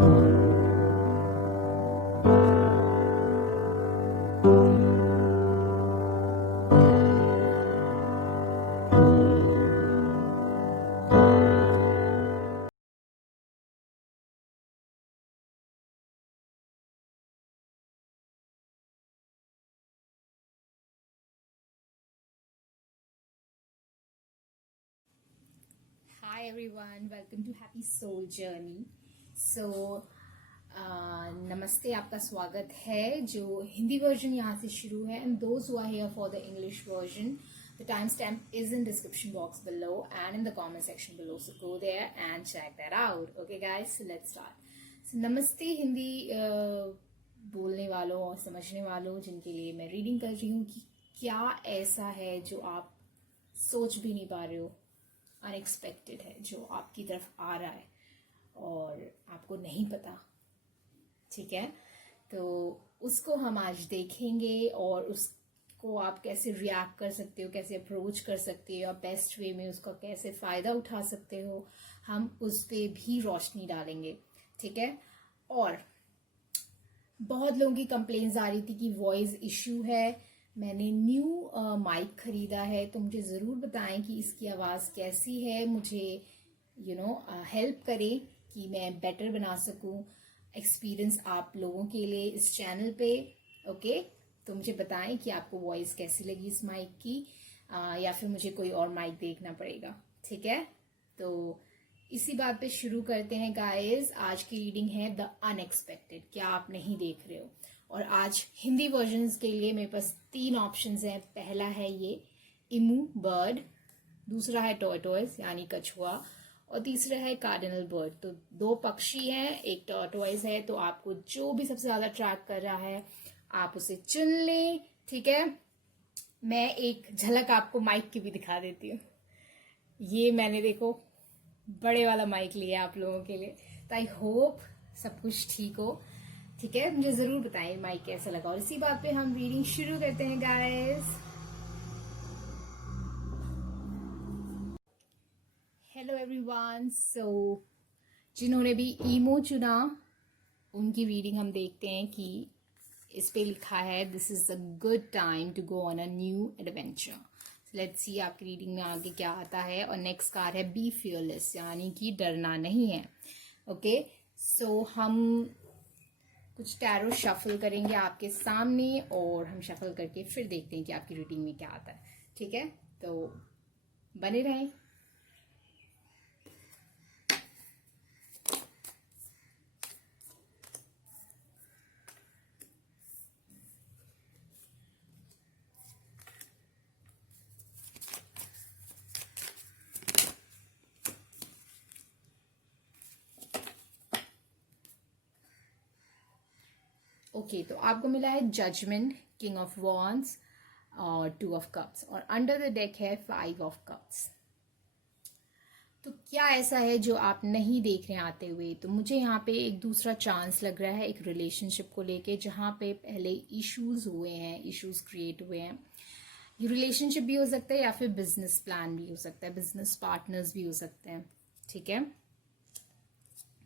Hi everyone, welcome to Happy Soul Journey. So नमस्ते, आपका स्वागत है. जो हिंदी वर्जन यहाँ से शुरू है, and those who are here for the English version, the timestamp is in description box below and in the comment section below. So go there and check that out. Okay guys, so let's start. So नमस्ते हिंदी बोलने वालों और समझने वालों जिनके लिए मैं reading कर रही हूँ कि क्या ऐसा है जो आप सोच भी नहीं पा रहे हो, अनएक्सपेक्टेड है, जो आपकी तरफ आ रहा है और आपको नहीं पता. ठीक है, तो उसको हम आज देखेंगे और उसको आप कैसे रिएक्ट कर सकते हो, कैसे अप्रोच कर सकते हो और बेस्ट वे में उसका कैसे फ़ायदा उठा सकते हो, हम उस पर भी रोशनी डालेंगे. ठीक है, और बहुत लोगों की कंप्लेंट्स आ रही थी कि वॉइस इशू है. मैंने न्यू माइक खरीदा है, तो मुझे ज़रूर बताएं कि इसकी आवाज़ कैसी है. मुझे हेल्प करें कि मैं बेटर बना सकूं एक्सपीरियंस आप लोगों के लिए इस चैनल पे. ओके, तो मुझे बताएं कि आपको वॉइस कैसी लगी इस माइक की, या फिर मुझे कोई और माइक देखना पड़ेगा. ठीक है, तो इसी बात पे शुरू करते हैं गाइस. आज की रीडिंग है द अनएक्सपेक्टेड, क्या आप नहीं देख रहे हो. और आज हिंदी वर्जन्स के लिए मेरे पास 3 ऑप्शंस हैं. पहला है ये इमू बर्ड, दूसरा है टॉर्टोइज यानी कछुआ, और तीसरा है कार्डिनल बर्ड. तो 2 पक्षी हैं, एक टॉर्टोइज है. तो आपको जो भी सबसे ज्यादा अट्रैक्ट कर रहा है आप उसे चुन लें. ठीक है, मैं एक झलक आपको माइक की भी दिखा देती हूँ. ये मैंने देखो बड़े वाला माइक लिया आप लोगों के लिए. तो आई होप सब कुछ ठीक हो. ठीक है, मुझे जरूर बताएं माइक कैसा लगा. और इसी बात पे हम रीडिंग शुरू करते हैं गाइस. Hello everyone. सो जिन्होंने भी ईमो चुना उनकी रीडिंग हम देखते हैं कि इस पे लिखा है this is a good time to go on a new adventure. Let's see आपकी रीडिंग में आगे क्या आता है. और नेक्स्ट कार्ड है बी फियरलेस, यानी कि डरना नहीं है. ओके, सो हम कुछ टैरो शफल करेंगे आपके सामने और हम शफल करके फिर देखते हैं कि आपकी रीडिंग में क्या आता है. ठीक है, तो बने रहें. ओके, तो आपको मिला है जजमेंट, किंग ऑफ वॉन्ड्स और 2 ऑफ कप्स, और अंडर द डेक है 5 ऑफ कप्स. तो क्या ऐसा है जो आप नहीं देख रहे हैं आते हुए. तो मुझे यहाँ पे एक दूसरा चांस लग रहा है एक रिलेशनशिप को लेके, जहाँ पे पहले इश्यूज हुए हैं, इश्यूज क्रिएट हुए हैं. ये रिलेशनशिप भी हो सकता है या फिर बिजनेस प्लान भी हो सकता है, बिजनेस पार्टनर्स भी हो सकते हैं. ठीक है,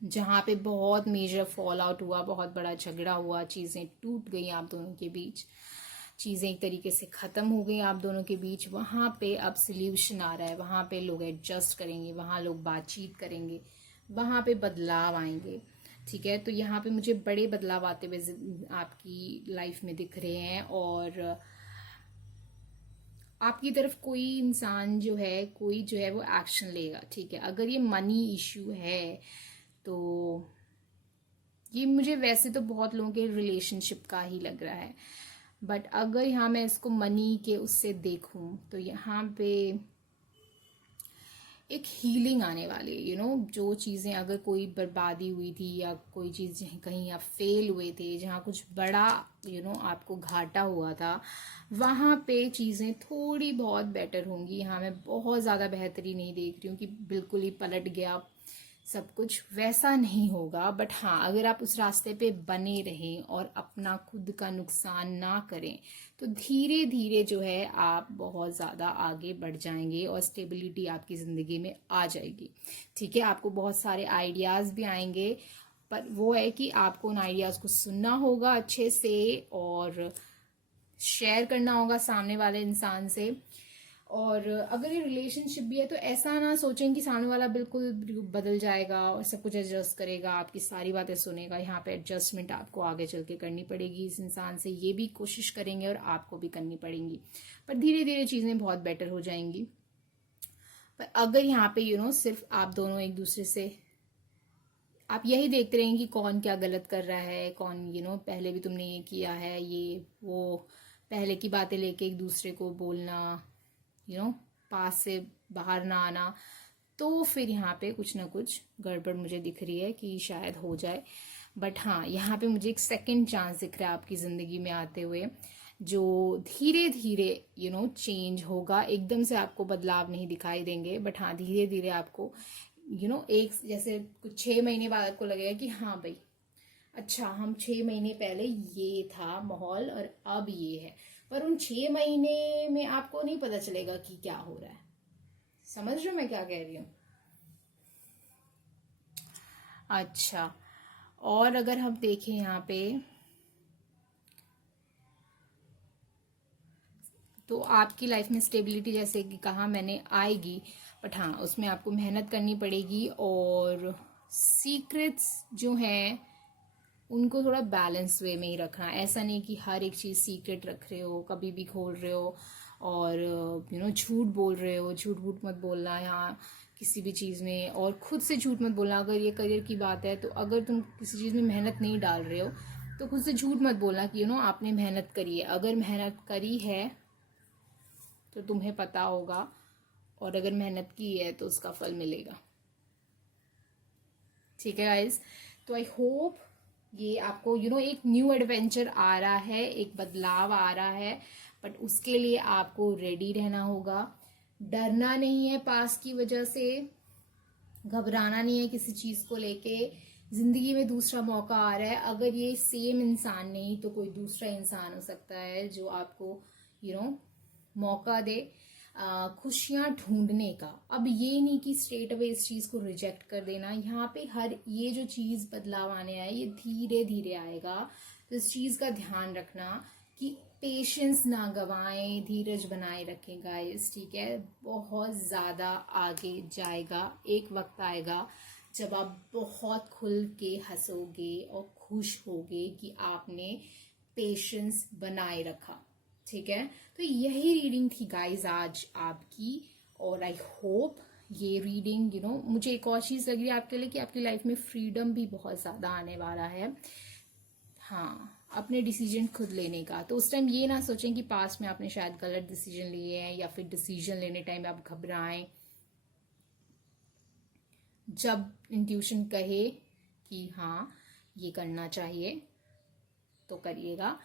जहाँ पे बहुत मेजर फॉल आउट हुआ, बहुत बड़ा झगड़ा हुआ, चीज़ें टूट गई आप दोनों के बीच, चीज़ें एक तरीके से ख़त्म हो गई आप दोनों के बीच. वहाँ पे अब सोल्यूशन आ रहा है, वहाँ पे लोग एडजस्ट करेंगे, वहाँ लोग बातचीत करेंगे, वहाँ पे बदलाव आएंगे. ठीक है, तो यहाँ पे मुझे बड़े बदलाव आते हुए आपकी लाइफ में दिख रहे हैं. और आपकी तरफ कोई इंसान जो है, कोई जो है वो एक्शन लेगा. ठीक है, अगर ये मनी इश्यू है तो ये मुझे वैसे तो बहुत लोगों के रिलेशनशिप का ही लग रहा है, बट अगर यहाँ मैं इसको मनी के उससे देखूं तो यहाँ पे एक हीलिंग आने वाली है. जो चीज़ें अगर कोई बर्बादी हुई थी या कोई चीज़ कहीं आप फेल हुए थे, जहाँ कुछ बड़ा आपको घाटा हुआ था, वहाँ पे चीज़ें थोड़ी बहुत बेटर होंगी. यहाँ मैं बहुत ज़्यादा बेहतरी नहीं देख रही हूँ कि बिल्कुल ही पलट गया सब कुछ, वैसा नहीं होगा. बट हाँ, अगर आप उस रास्ते पे बने रहें और अपना खुद का नुकसान ना करें तो धीरे धीरे जो है आप बहुत ज़्यादा आगे बढ़ जाएंगे और स्टेबिलिटी आपकी ज़िंदगी में आ जाएगी. ठीक है, आपको बहुत सारे आइडियाज़ भी आएंगे, पर वो है कि आपको उन आइडियाज़ को सुनना होगा अच्छे से और शेयर करना होगा सामने वाले इंसान से। और अगर ये रिलेशनशिप भी है तो ऐसा ना सोचें कि सामने वाला बिल्कुल बदल जाएगा और सब कुछ एडजस्ट करेगा, आपकी सारी बातें सुनेगा। यहाँ पे एडजस्टमेंट आपको आगे चल के करनी पड़ेगी इस इंसान से, ये भी कोशिश करेंगे और आपको भी करनी पड़ेंगी, पर धीरे धीरे चीज़ें बहुत बेटर हो जाएंगी। पर अगर यहाँ पे सिर्फ आप दोनों एक दूसरे से आप यही देखते रहेंगे कि कौन क्या गलत कर रहा है, कौन पहले भी तुमने ये किया है, ये वो पहले की बातें लेके एक दूसरे को बोलना, पास से बाहर ना आना, तो फिर यहाँ पे कुछ ना कुछ गड़बड़ मुझे दिख रही है कि शायद हो जाए। बट हाँ, यहाँ पे मुझे एक सेकंड चांस दिख रहा है आपकी ज़िंदगी में आते हुए, जो धीरे धीरे चेंज होगा। एकदम से आपको बदलाव नहीं दिखाई देंगे, बट हाँ धीरे धीरे आपको एक जैसे कुछ 6 महीने बाद आपको लगेगा कि हाँ भाई अच्छा, हम 6 महीने पहले ये था माहौल और अब ये है। पर उन 6 महीने में आपको नहीं पता चलेगा कि क्या हो रहा है। समझ रहे हो मैं क्या कह रही हूँ? अच्छा, और अगर हम देखें यहाँ पे तो आपकी लाइफ में स्टेबिलिटी जैसे कि कहा मैंने आएगी, बट हाँ उसमें आपको मेहनत करनी पड़ेगी और सीक्रेट्स जो हैं उनको थोड़ा बैलेंस वे में ही रखना। ऐसा नहीं कि हर एक चीज़ सीक्रेट रख रहे हो, कभी भी खोल रहे हो और झूठ बोल रहे हो। झूठ बूठ मत बोलना यहाँ किसी भी चीज़ में, और खुद से झूठ मत बोलना। अगर ये करियर की बात है तो अगर तुम किसी चीज़ में मेहनत नहीं डाल रहे हो तो खुद से झूठ मत बोलना कि आपने मेहनत करी है। अगर मेहनत करी है तो तुम्हें पता होगा, और अगर मेहनत की है तो उसका फल मिलेगा। ठीक है गाइज, तो आई होप ये आपको एक न्यू एडवेंचर आ रहा है, एक बदलाव आ रहा है, बट उसके लिए आपको रेडी रहना होगा। डरना नहीं है पास की वजह से, घबराना नहीं है किसी चीज़ को लेके। जिंदगी में दूसरा मौका आ रहा है, अगर ये सेम इंसान नहीं तो कोई दूसरा इंसान हो सकता है जो आपको मौका दे खुशियां ढूंढने का। अब ये नहीं कि स्ट्रेट अवे इस चीज को रिजेक्ट कर देना। यहाँ पे हर ये जो चीज बदलाव आने आए ये धीरे धीरे आएगा, तो इस चीज का ध्यान रखना कि पेशेंस ना गवाएं, धीरज बनाए रखें गाइस। ठीक है, बहुत ज्यादा आगे जाएगा। एक वक्त आएगा जब आप बहुत खुल के हंसोगे और खुश होगे कि आपने पेशेंस बनाए रखा। ठीक है, तो यही रीडिंग थी गाइज आज आपकी, और आई होप ये रीडिंग मुझे एक और चीज़ लग रही है आपके लिए कि आपकी लाइफ में फ्रीडम भी बहुत ज़्यादा आने वाला है। हाँ, अपने डिसीजन खुद लेने का। तो उस टाइम ये ना सोचें कि पास्ट में आपने शायद गलत डिसीजन लिए हैं या फिर डिसीजन लेने टाइम आप घबराएं। जब इंट्यूशन कहे कि हाँ ये करना चाहिए तो करिएगा।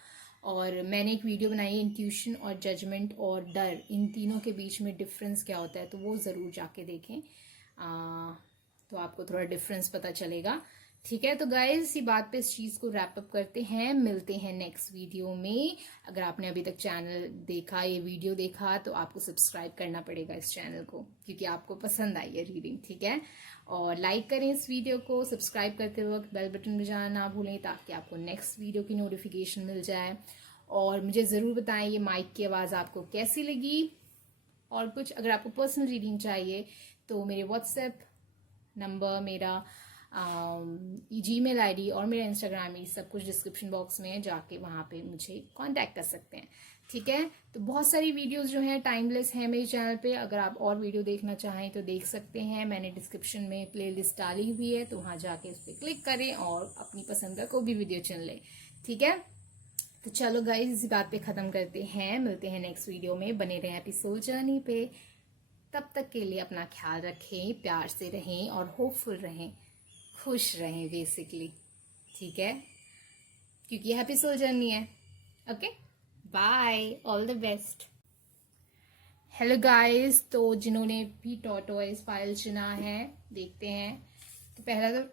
और मैंने एक वीडियो बनाई है इंट्यूशन और जजमेंट और डर, इन तीनों के बीच में डिफरेंस क्या होता है, तो वो ज़रूर जाके देखें, तो आपको थोड़ा डिफरेंस पता चलेगा। ठीक है, तो गाइज इसी बात पे इस चीज़ को रैप अप करते हैं, मिलते हैं नेक्स्ट वीडियो में। अगर आपने अभी तक चैनल देखा, ये वीडियो देखा, तो आपको सब्सक्राइब करना पड़ेगा इस चैनल को, क्योंकि आपको पसंद आई है रीडिंग। ठीक है, और लाइक करें इस वीडियो को, सब्सक्राइब करते वक्त बेल बटन बजाना ना भूलें ताकि आपको नेक्स्ट वीडियो की नोटिफिकेशन मिल जाए। और मुझे ज़रूर बताएं ये माइक की आवाज़ आपको कैसी लगी। और कुछ अगर आपको पर्सनल रीडिंग चाहिए तो मेरे व्हाट्सएप नंबर, मेरा जीमेल आईडी और मेरा इंस्टाग्राम ही सब कुछ डिस्क्रिप्शन बॉक्स में है, जाके वहाँ पे मुझे कांटेक्ट कर सकते हैं। ठीक है, तो बहुत सारी वीडियोस जो हैं टाइमलेस हैं मेरे चैनल पे, अगर आप और वीडियो देखना चाहें तो देख सकते हैं। मैंने डिस्क्रिप्शन में प्लेलिस्ट डाली हुई है, तो वहाँ जाके उस पर क्लिक करें और अपनी पसंद का कोई भी वीडियो चुन लें। ठीक है, तो चलो गाइज इसी बात पे ख़त्म करते हैं, मिलते हैं नेक्स्ट वीडियो में। बने रहें हैप्पी सोल जर्नी पे। तब तक के लिए अपना ख्याल रखें, प्यार से रहें और होपफुल रहें, खुश रहें बेसिकली। ठीक है, क्योंकि हैप्पी सोल जर्नी है। Okay, bye, all the best. Hello guys, तो जिन्होंने भी टॉर्टोइज फाइल चुना है देखते हैं। तो पहला तो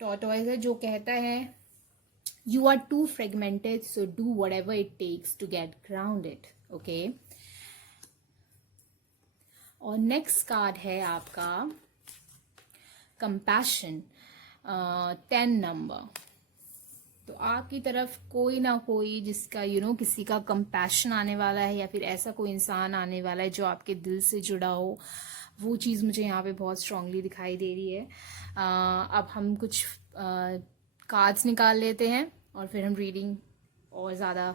टॉर्टोइज है जो कहता है you are too fragmented, so do whatever it takes to get grounded. Okay, और नेक्स्ट कार्ड है आपका कंपैशन। 10 नंबर। तो आपकी तरफ कोई ना कोई जिसका किसी का कंपैशन आने वाला है, या फिर ऐसा कोई इंसान आने वाला है जो आपके दिल से जुड़ा हो, वो चीज़ मुझे यहाँ पे बहुत स्ट्रांगली दिखाई दे रही है। अब हम कुछ कार्ड्स निकाल लेते हैं और फिर हम रीडिंग और ज़्यादा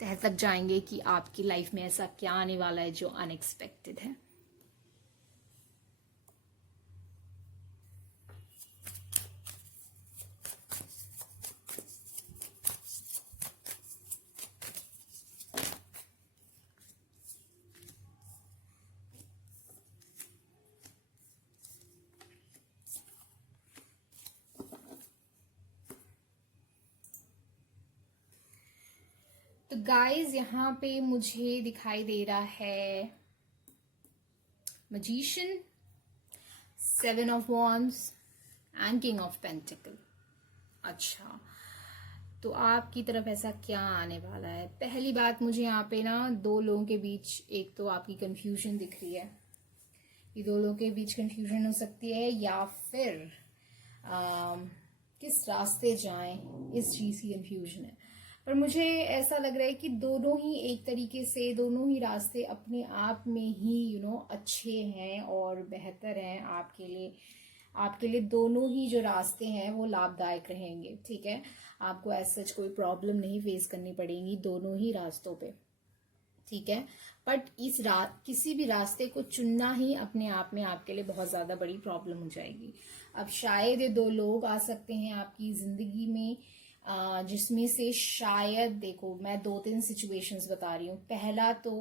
तह तक जाएंगे कि आपकी लाइफ में ऐसा क्या आने वाला है जो अनएक्सपेक्टेड है। तो गाइस यहाँ पे मुझे दिखाई दे रहा है magician, 7 of wands and king of pentacle. अच्छा, तो आपकी तरफ ऐसा क्या आने वाला है? पहली बात, मुझे यहाँ पे ना 2 लोगों के बीच एक तो आपकी कंफ्यूजन दिख रही है। ये 2 लोगों के बीच कंफ्यूजन हो सकती है, या फिर किस रास्ते जाएं इस चीज की कंफ्यूजन है। पर मुझे ऐसा लग रहा है कि दोनों ही एक तरीके से, दोनों ही रास्ते अपने आप में ही अच्छे हैं और बेहतर हैं आपके लिए। आपके लिए दोनों ही जो रास्ते हैं वो लाभदायक रहेंगे, ठीक है। आपको ऐसा कोई प्रॉब्लम नहीं फेस करनी पड़ेगी दोनों ही रास्तों पे, ठीक है। बट किसी भी रास्ते को चुनना ही अपने आप में आपके लिए बहुत ज्यादा बड़ी प्रॉब्लम हो जाएगी। अब शायद ये 2 लोग आ सकते हैं आपकी जिंदगी में, जिसमें से शायद, देखो मैं 2-3 सिचुएशंस बता रही हूँ। पहला तो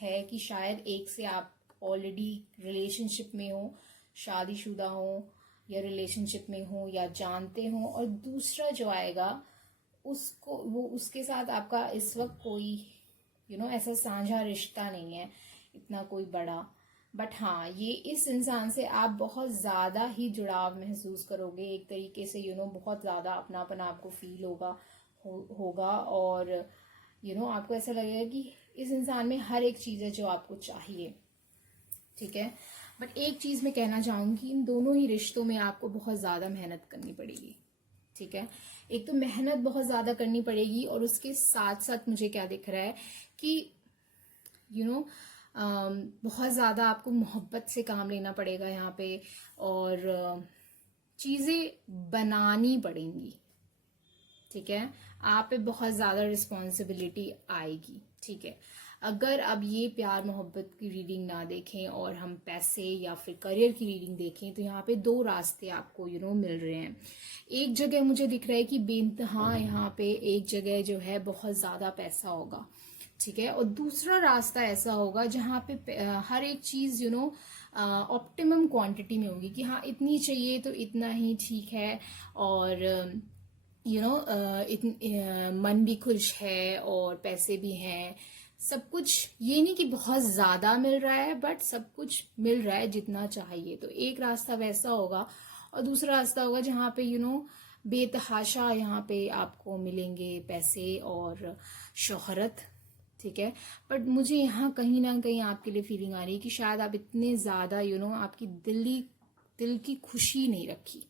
है कि शायद एक से आप ऑलरेडी रिलेशनशिप में हो, शादीशुदा हो या रिलेशनशिप में हो या जानते हो, और दूसरा जो आएगा उसके साथ आपका इस वक्त कोई ऐसा साझा रिश्ता नहीं है इतना कोई बड़ा। बट हाँ, ये इस इंसान से आप बहुत ज्यादा ही जुड़ाव महसूस करोगे एक तरीके से, बहुत ज्यादा अपनापन आपको फील होगा और आपको ऐसा लगेगा कि इस इंसान में हर एक चीज है जो आपको चाहिए, ठीक है। बट एक चीज मैं कहना चाहूंगी, इन दोनों ही रिश्तों में आपको बहुत ज्यादा मेहनत करनी पड़ेगी, ठीक है। एक तो मेहनत बहुत ज्यादा करनी पड़ेगी, और उसके साथ साथ मुझे क्या दिख रहा है कि बहुत ज्यादा आपको मोहब्बत से काम लेना पड़ेगा यहाँ पे, और चीजें बनानी पड़ेंगी, ठीक है। आप पे बहुत ज्यादा रिस्पॉन्सिबिलिटी आएगी, ठीक है। अगर अब ये प्यार मोहब्बत की रीडिंग ना देखें और हम पैसे या फिर करियर की रीडिंग देखें, तो यहाँ पे 2 रास्ते आपको मिल रहे हैं। एक जगह मुझे दिख रहा है कि बेइंतहा यहाँ पे एक जगह जो है बहुत ज्यादा पैसा होगा, ठीक है। और दूसरा रास्ता ऐसा होगा जहाँ पे हर एक चीज ऑप्टिमम क्वांटिटी में होगी, कि हाँ इतनी चाहिए तो इतना ही ठीक है, और मन भी खुश है और पैसे भी हैं, सब कुछ, ये नहीं कि बहुत ज्यादा मिल रहा है, बट सब कुछ मिल रहा है जितना चाहिए। तो एक रास्ता वैसा होगा, और दूसरा रास्ता होगा जहाँ पे बेतहाशा यहाँ पे आपको मिलेंगे पैसे और शोहरत, ठीक है। बट मुझे यहाँ कहीं ना कहीं आपके लिए फीलिंग आ रही है कि शायद आप इतने ज्यादा आपकी दिल की खुशी नहीं रखी,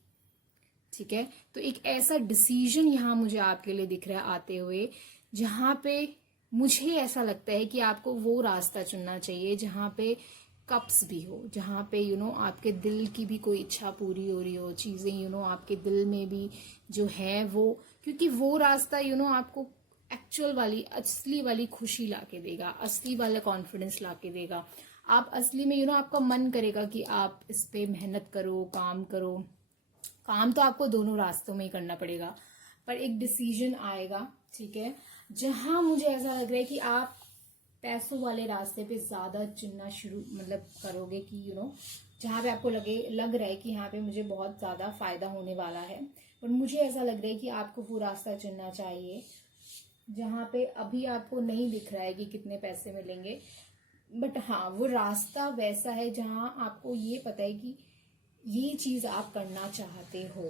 ठीक है। तो एक ऐसा डिसीजन यहाँ मुझे आपके लिए दिख रहा है आते हुए, जहाँ पे मुझे ऐसा लगता है कि आपको वो रास्ता चुनना चाहिए जहाँ पे कप्स भी हो, जहाँ पे आपके दिल की भी कोई इच्छा पूरी हो रही हो, चीजें आपके दिल में भी जो है वो, क्योंकि वो रास्ता आपको एक्चुअल वाली, असली वाली खुशी लाके देगा, असली वाला कॉन्फिडेंस लाके देगा। आप असली में आपका मन करेगा कि आप इस पे मेहनत करो, काम करो। काम तो आपको दोनों रास्तों में ही करना पड़ेगा, पर एक डिसीजन आएगा, ठीक है, जहां मुझे ऐसा लग रहा है कि आप पैसों वाले रास्ते पे ज्यादा चुनना शुरू करोगे, कि जहां पे आपको लग रहा है कि यहाँ पे मुझे बहुत ज्यादा फायदा होने वाला है। पर मुझे ऐसा लग रहा है कि आपको वो रास्ता चुनना चाहिए जहाँ पे अभी आपको नहीं दिख रहा है कि कितने पैसे मिलेंगे, बट हाँ वो रास्ता वैसा है जहां आपको ये पता है कि ये चीज आप करना चाहते हो,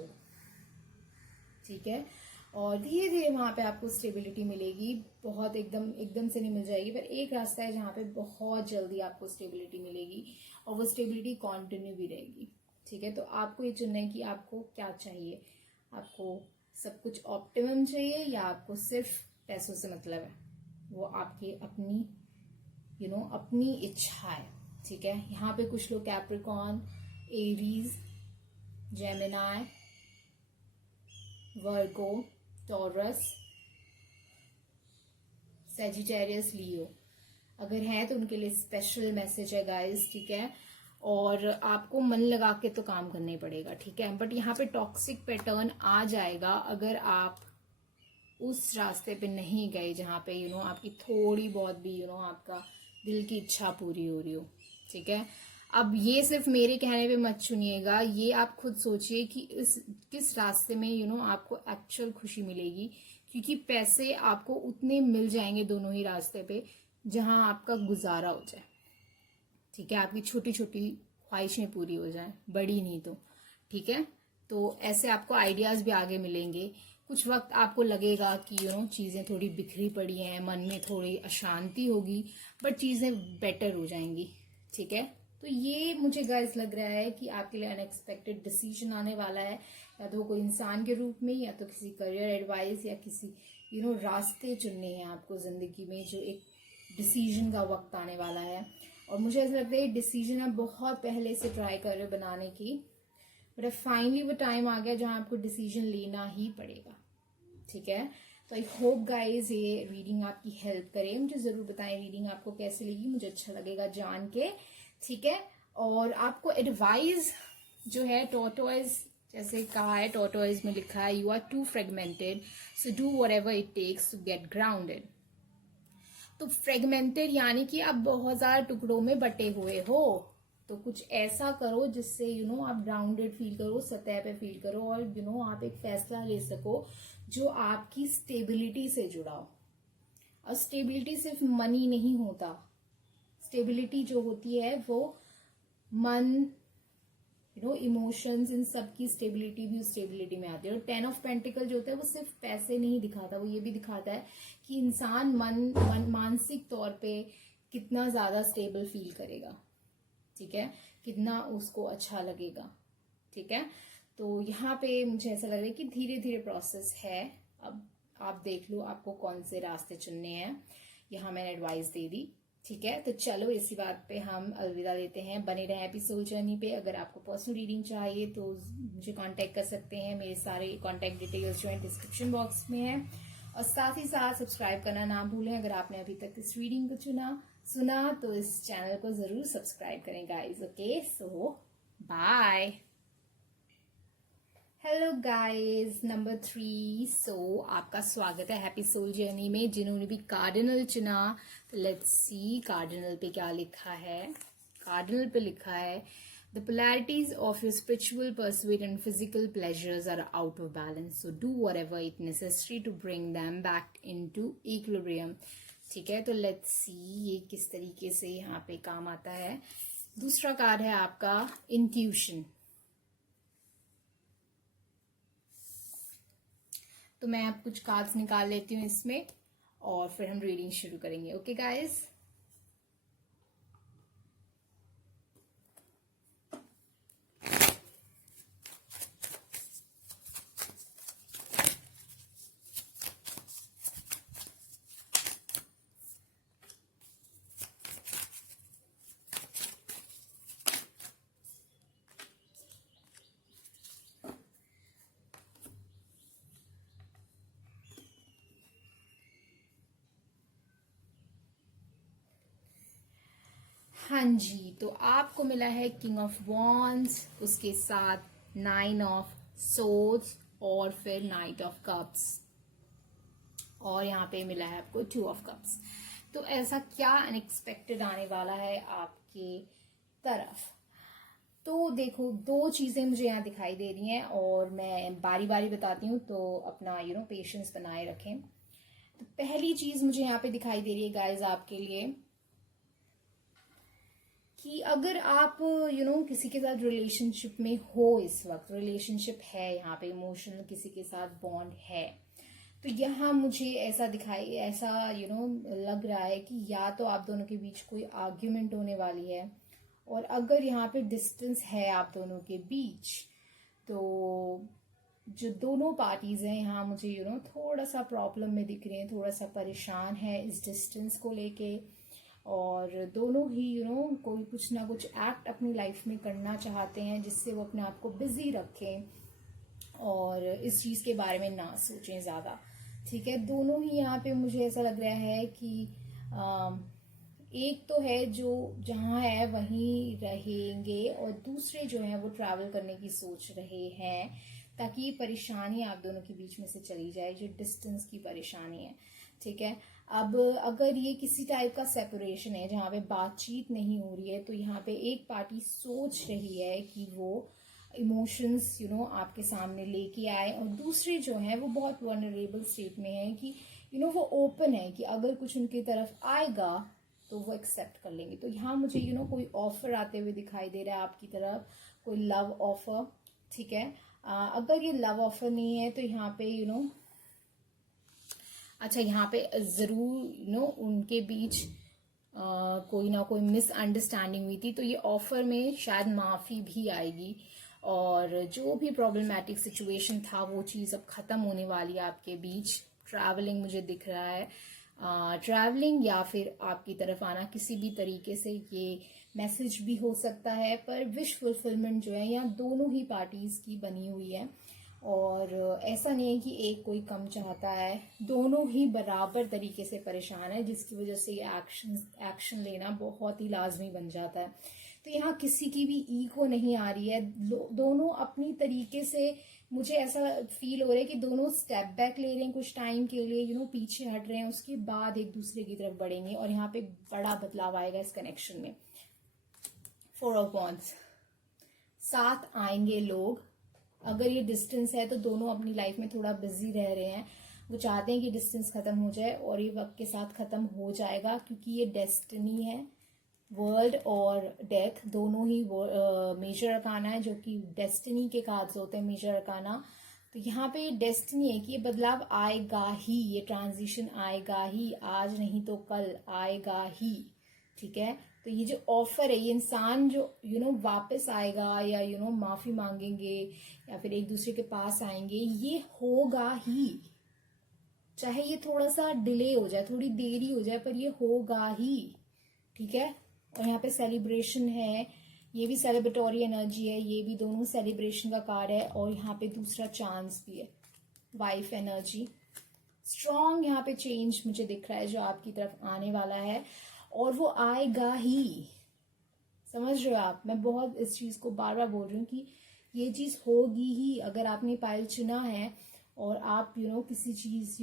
ठीक है। और धीरे धीरे वहां पे आपको स्टेबिलिटी मिलेगी, बहुत एकदम से नहीं मिल जाएगी, पर एक रास्ता है जहाँ पे बहुत जल्दी आपको स्टेबिलिटी मिलेगी, और वो स्टेबिलिटी कंटिन्यू भी रहेगी, ठीक है, तो आपको ये चुनना है कि आपको क्या चाहिए। आपको सब कुछ ऑप्टिमम चाहिए या आपको सिर्फ पैसों से मतलब है, वो आपकी अपनी अपनी इच्छा है। ठीक है, यहाँ पे कुछ लोग कैप्रिकॉर्न, एरीज, जेमिनाई, वर्गो, टॉरस, सेजिटेरियस, लियो अगर है तो उनके लिए स्पेशल मैसेज है गाइस। ठीक है, और आपको मन लगा के तो काम करना ही पड़ेगा। ठीक है, बट यहाँ पे टॉक्सिक पैटर्न आ जाएगा अगर आप उस रास्ते पे नहीं गए जहाँ पे आपकी थोड़ी बहुत भी आपका दिल की इच्छा पूरी हो रही हो। ठीक है, अब ये सिर्फ मेरे कहने पे मत सुनिएगा, ये आप खुद सोचिए कि किस रास्ते में आपको एक्चुअल खुशी मिलेगी, क्योंकि पैसे आपको उतने मिल जाएंगे दोनों ही रास्ते पे जहां आपका गुजारा हो जाए। ठीक है, आपकी छोटी छोटी ख्वाहिशें पूरी हो जाएं, बड़ी नहीं तो। ठीक है, तो ऐसे आपको आइडियाज भी आगे मिलेंगे। कुछ वक्त आपको लगेगा कि चीजें थोड़ी बिखरी पड़ी हैं, मन में थोड़ी अशांति होगी, बट चीजें बेटर हो जाएंगी। ठीक है, तो ये मुझे गाइस लग रहा है कि आपके लिए अनएक्सपेक्टेड डिसीजन आने वाला है, या तो कोई इंसान के रूप में, या तो किसी करियर एडवाइस, या किसी रास्ते चुनने हैं आपको जिंदगी में, जो एक डिसीजन का वक्त आने वाला है। और मुझे ऐसा लगता है डिसीजन आप बहुत पहले से ट्राई कर रहे बनाने की, बट फाइनली वो टाइम आ गया जहां आपको डिसीजन लेना ही पड़ेगा। ठीक है, तो आई होप गाइज ये रीडिंग आपकी हेल्प करे। मुझे जरूर बताएं रीडिंग आपको कैसे लगी, मुझे अच्छा लगेगा जान के। ठीक है, और आपको एडवाइस जो है टॉर्टोइज, जैसे कहा है टॉर्टोइज में लिखा है, you are too fragmented so do whatever it takes to get grounded. तो फ्रेगमेंटेड यानी कि आप बहुत ज्यादा टुकड़ों में बटे हुए हो, तो कुछ ऐसा करो जिससे आप ग्राउंडेड फील करो, सतह पे फील करो, और आप एक फैसला ले सको जो आपकी स्टेबिलिटी से जुड़ा हो। और स्टेबिलिटी सिर्फ मनी नहीं होता, स्टेबिलिटी जो होती है वो मन, इमोशंस, इन सब की स्टेबिलिटी भी उस स्टेबिलिटी में आती है। और 10 ऑफ पेंटिकल जो होता है वो सिर्फ पैसे नहीं दिखाता, वो ये भी दिखाता है कि इंसान मानसिक तौर पे कितना ज्यादा स्टेबल फील करेगा। ठीक है, कितना उसको अच्छा लगेगा। ठीक है, तो यहाँ पे मुझे ऐसा लग रहा है कि धीरे धीरे प्रोसेस है। अब आप देख लो आपको कौन से रास्ते चुनने हैं, यहाँ मैंने एडवाइस दे दी। ठीक है, तो चलो इसी बात पे हम अलविदा लेते हैं। बने रहें हैप्पी सोल जर्नी पे। अगर आपको पर्सनल रीडिंग चाहिए तो मुझे कांटेक्ट कर सकते हैं, मेरे सारे कांटेक्ट डिटेल्स जो है डिस्क्रिप्शन बॉक्स में है। और साथ ही साथ सब्सक्राइब करना ना भूलें। अगर आपने अभी तक इस रीडिंग को सुना तो इस चैनल को जरूर सब्सक्राइब करें गाइज। ओके, सो बाय। Hello guys, number 3। सो आपका स्वागत है हैप्पी सोल जर्नी में। जिन्होंने भी कार्डिनल चुना, तो लेट्स सी कार्डिनल पे क्या लिखा है। कार्डिनल पे लिखा है, the polarities of your spiritual pursuit and physical pleasures are out of balance, so do whatever it necessary to bring them back into equilibrium। ठीक है, तो लेट्स सी ये किस तरीके से यहाँ पे काम आता है। दूसरा कार्ड है आपका इंट्यूशन। तो मैं अब कुछ कार्ड्स निकाल लेती हूँ इसमें, और फिर हम रीडिंग शुरू करेंगे। ओके गाइज, हाँ जी, तो आपको मिला है किंग ऑफ वॉन्ड्स, उसके साथ 9 ऑफ सोर्ड्स, और फिर नाइट ऑफ कप्स, और यहाँ पे मिला है आपको 2 ऑफ कप्स। तो ऐसा क्या अनएक्सपेक्टेड आने वाला है आपके तरफ। तो देखो, 2 चीजें मुझे यहाँ दिखाई दे रही हैं, और मैं बारी बारी बताती हूँ, तो अपना पेशेंस बनाए रखें। तो पहली चीज मुझे यहाँ पे दिखाई दे रही है गाइज आपके लिए, कि अगर आप किसी के साथ रिलेशनशिप में हो, इस वक्त रिलेशनशिप है, यहाँ पे इमोशनल किसी के साथ बॉन्ड है, तो यहाँ मुझे ऐसा लग रहा है कि या तो आप दोनों के बीच कोई आर्ग्यूमेंट होने वाली है, और अगर यहाँ पे डिस्टेंस है आप दोनों के बीच, तो जो दोनों पार्टीज हैं यहाँ मुझे थोड़ा सा प्रॉब्लम में दिख रहे हैं, थोड़ा सा परेशान है इस डिस्टेंस को लेके, और दोनों ही कोई कुछ ना कुछ एक्ट अपनी लाइफ में करना चाहते हैं जिससे वो अपने आप को बिजी रखें और इस चीज़ के बारे में ना सोचें ज़्यादा। ठीक है, दोनों ही यहाँ पे मुझे ऐसा लग रहा है कि एक तो है जो जहाँ है वहीं रहेंगे और दूसरे जो हैं वो ट्रैवल करने की सोच रहे हैं, ताकि ये परेशानी आप दोनों के बीच में से चली जाए, जो डिस्टेंस की परेशानी है। ठीक है, अब अगर ये किसी टाइप का सेपरेशन है जहाँ पे बातचीत नहीं हो रही है, तो यहाँ पे एक पार्टी सोच रही है कि वो इमोशंस आपके सामने लेके आए, और दूसरे जो हैं वो बहुत वनरेबल स्टेट में है कि वो ओपन है कि अगर कुछ उनकी तरफ आएगा तो वो एक्सेप्ट कर लेंगे। तो यहाँ मुझे कोई ऑफर आते हुए दिखाई दे रहा है आपकी तरफ, कोई लव ऑफर। ठीक है, अगर ये लव ऑफर नहीं है तो यहाँ पे अच्छा, यहाँ पे जरूर उनके बीच कोई ना कोई मिसअंडरस्टैंडिंग हुई थी, तो ये ऑफर में शायद माफी भी आएगी, और जो भी प्रॉब्लमैटिक सिचुएशन था वो चीज़ अब खत्म होने वाली है आपके बीच। ट्रैवलिंग मुझे दिख रहा है, ट्रैवलिंग या फिर आपकी तरफ आना किसी भी तरीके से ये मैसेज भी हो सकता है, पर विश फुलफिलमेंट जो है यहाँ दोनों ही पार्टीज की बनी हुई है, और ऐसा नहीं है कि एक कोई कम चाहता है, दोनों ही बराबर तरीके से परेशान है, जिसकी वजह से ये एक्शन लेना बहुत ही लाजमी बन जाता है। तो यहाँ किसी की भी ईगो नहीं आ रही है, दोनों अपनी तरीके से, मुझे ऐसा फील हो रहा है कि दोनों स्टेप बैक ले रहे हैं कुछ टाइम के लिए, पीछे हट रहे हैं, उसके बाद एक दूसरे की तरफ बढ़ेंगे, और यहाँ पे बड़ा बदलाव आएगा इस कनेक्शन में। 4 ऑफ वॉन्ड्स, साथ आएंगे लोग। अगर ये डिस्टेंस है तो दोनों अपनी लाइफ में थोड़ा बिजी रह रहे हैं, वो चाहते हैं कि डिस्टेंस खत्म हो जाए, और ये वक्त के साथ खत्म हो जाएगा, क्योंकि ये डेस्टिनी है। वर्ल्ड और डेथ दोनों ही मेजर अरकाना है, जो कि डेस्टिनी के कार्ड्स होते हैं, मेजर अरकाना। तो यहाँ पे डेस्टिनी है कि ये बदलाव आएगा ही, ये ट्रांजिशन आएगा ही, आज नहीं तो कल आएगा ही। ठीक है, तो ये जो ऑफर है, ये इंसान जो वापस आएगा, या माफी मांगेंगे, या फिर एक दूसरे के पास आएंगे, ये होगा ही, चाहे ये थोड़ा सा डिले हो जाए, थोड़ी देरी हो जाए, पर ये होगा ही। ठीक है, और यहाँ पे सेलिब्रेशन है, ये भी सेलिब्रेटरी एनर्जी है, ये भी दोनों सेलिब्रेशन का कार्ड है, और यहाँ पे दूसरा चांस भी है, वाइफ एनर्जी। स्ट्रॉन्ग यहाँ पे चेंज मुझे दिख रहा है जो आपकी तरफ आने वाला है, और वो आएगा ही। समझ रहे हो आप, मैं बहुत इस चीज को बार बार बोल रही हूँ कि ये चीज होगी ही। अगर आपने पायल चुना है और आप किसी चीज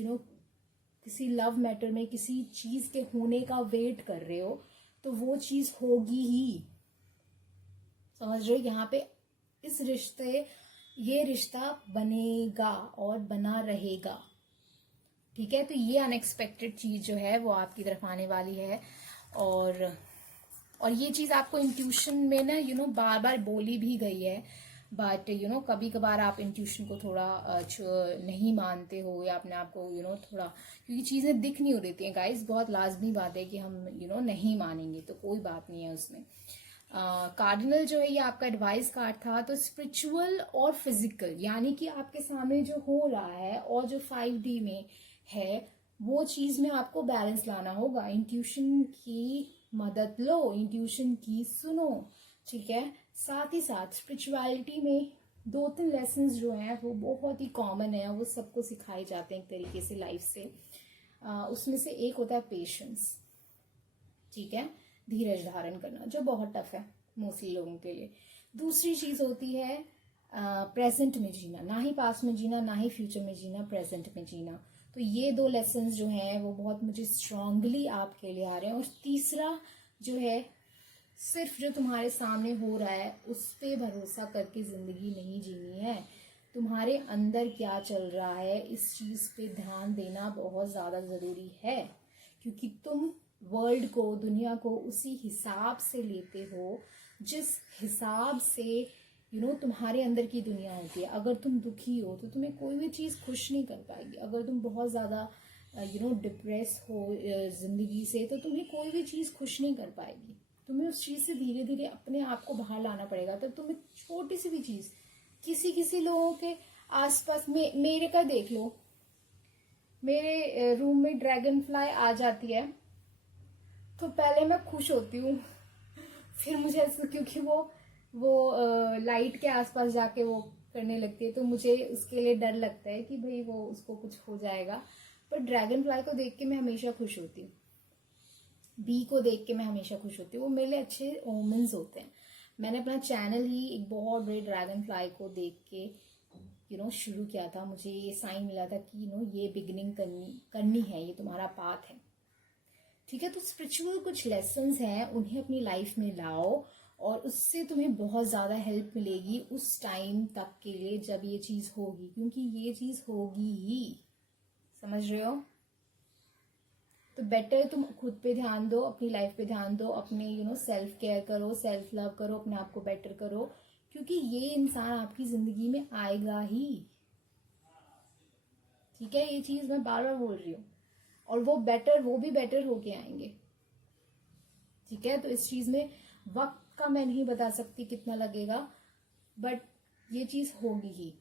किसी लव मैटर में किसी चीज के होने का वेट कर रहे हो, तो वो चीज होगी ही। समझ रहे हो, यहाँ पे ये रिश्ता बनेगा और बना रहेगा। ठीक है, तो ये अनएक्सपेक्टेड चीज जो है वो आपकी तरफ आने वाली है, और ये चीज आपको इंट्यूशन में ना बार बार बोली भी गई है, बट कभी कभार आप इंट्यूशन को थोड़ा नहीं मानते हो, या अपने आप को थोड़ा, क्योंकि चीजें दिख नहीं हो रही हैं गाइस, बहुत लाजमी बात है कि हम नहीं मानेंगे, तो कोई बात नहीं है उसमें। कार्डिनल जो है ये आपका एडवाइस कार्ड था, तो स्पिरिचुअल और फिजिकल, यानी कि आपके सामने जो हो रहा है और जो 5D में है, वो चीज में आपको बैलेंस लाना होगा। इंट्यूशन की मदद लो, इंट्यूशन की सुनो। ठीक है, साथ ही साथ स्पिरिचुअलिटी में 2-3 लेसन्स जो हैं वो बहुत ही कॉमन है, वो सबको सिखाए जाते हैं एक तरीके से लाइफ से। उसमें से एक होता है पेशेंस। ठीक है, धीरज धारण करना, जो बहुत टफ है मोस्टली लोगों के लिए। दूसरी चीज होती है प्रेजेंट में जीना, ना ही पास्ट में जीना, ना ही फ्यूचर में जीना, प्रेजेंट में जीना। तो ये 2 लेसन्स जो हैं वो बहुत मुझे स्ट्रांगली आपके लिए आ रहे हैं। और तीसरा जो है, सिर्फ जो तुम्हारे सामने हो रहा है उस पे भरोसा करके जिंदगी नहीं जीनी है, तुम्हारे अंदर क्या चल रहा है इस चीज पे ध्यान देना बहुत ज्यादा जरूरी है, क्योंकि तुम वर्ल्ड को, दुनिया को उसी हिसाब से लेते हो जिस हिसाब से तुम्हारे अंदर की दुनिया होती है। अगर तुम दुखी हो तो तुम्हें कोई भी चीज खुश नहीं कर पाएगी। अगर तुम बहुत ज्यादा डिप्रेस हो जिंदगी से, तो तुम्हें कोई भी चीज खुश नहीं कर पाएगी। तुम्हें उस चीज से धीरे धीरे अपने आप को बाहर लाना पड़ेगा। तो तुम्हें छोटी सी भी चीज, किसी किसी लोगों के आसपास में, मेरे का देख लो, मेरे रूम में ड्रैगन फ्लाई आ जाती है तो पहले मैं खुश होती हूँ, फिर मुझे ऐसा, क्योंकि वो लाइट के आसपास जाके वो करने लगती है, तो मुझे उसके लिए डर लगता है कि भाई वो उसको कुछ हो जाएगा। पर ड्रैगन फ्लाई को देख के मैं हमेशा खुश होती हूँ, बी को देख के मैं हमेशा खुश होती हूँ, वो मेरे लिए अच्छे ओमेंस होते हैं। मैंने अपना चैनल ही एक बहुत बड़े ड्रैगन फ्लाई को देख के शुरू किया था। मुझे ये साइन मिला था कि ये बिगिनिंग करनी है, ये तुम्हारा पाथ है, ठीक है। तो स्पिरिचुअल कुछ लेसन्स हैं, उन्हें अपनी लाइफ में लाओ और उससे तुम्हें बहुत ज़्यादा हेल्प मिलेगी उस टाइम तक के लिए जब ये चीज़ होगी, क्योंकि ये चीज़ होगी ही, समझ रहे हो। तो बेटर तुम खुद पे ध्यान दो, अपनी लाइफ पे ध्यान दो, अपने सेल्फ केयर करो, सेल्फ लव करो, अपने आप को बेटर करो, क्योंकि ये इंसान आपकी जिंदगी में आएगा ही, ठीक है। ये चीज मैं बार बार बोल रही हूँ, और वो भी बेटर होके आएंगे, ठीक है। तो इस चीज में वक्त का मैं नहीं बता सकती कितना लगेगा, बट ये चीज होगी ही,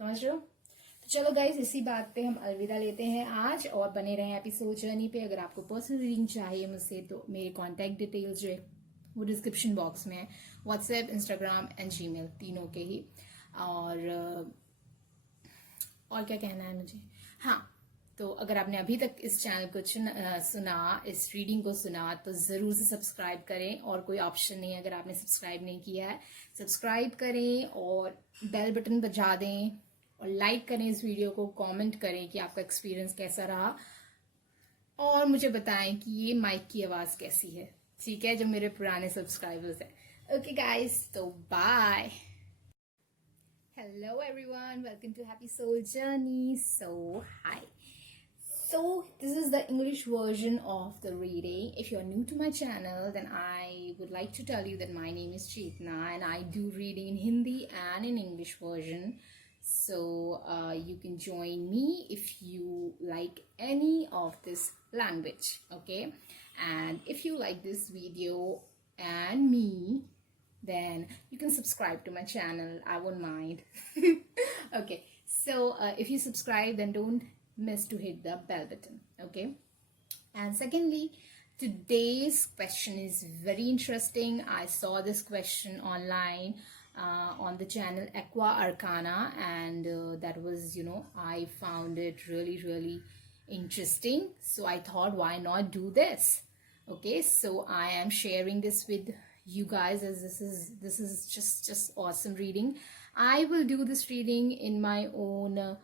समझ रहे हो। तो चलो गाइज, इसी बात पे हम अलविदा लेते हैं आज, और बने रहे एपिसोड जर्नी पे। अगर आपको पर्सनल रीडिंग चाहिए मुझसे तो मेरे कॉन्टैक्ट डिटेल्स जो है वो डिस्क्रिप्शन बॉक्स में है, व्हाट्सएप, इंस्टाग्राम एंड जीमेल, तीनों के ही। और क्या कहना है मुझे, हाँ, तो अगर आपने अभी तक इस चैनल को सुना, इस रीडिंग को सुना, तो ज़रूर से सब्सक्राइब करें, और कोई ऑप्शन नहीं है अगर आपने सब्सक्राइब नहीं किया है, सब्सक्राइब करें और बेल बटन बजा दें और लाइक करें इस वीडियो को, कमेंट करें कि आपका एक्सपीरियंस कैसा रहा, और मुझे बताएं कि ये माइक की आवाज़ कैसी है, ठीक है, जो मेरे पुराने सब्सक्राइबर्स हैं। ओके गाइस, तो bye. Hello everyone, welcome to Happy Soul Journey. So, hi. So, this is the English version of the reading. If you're new to my channel, then I would like to tell you that my name is Chetna and I do reading in Hindi and in English version. So, you can join me if you like any of this language, okay? And if you like this video and me, then you can subscribe to my channel. I won't mind. Okay, so if you subscribe, then don't miss to hit the bell button, okay? And secondly, today's question is very interesting. I saw this question online on the channel Aqua Arcana, and that was, I found it really, really interesting. So I thought, why not do this? Okay, so I am sharing this with you guys, as this is just awesome reading. I will do this reading in my own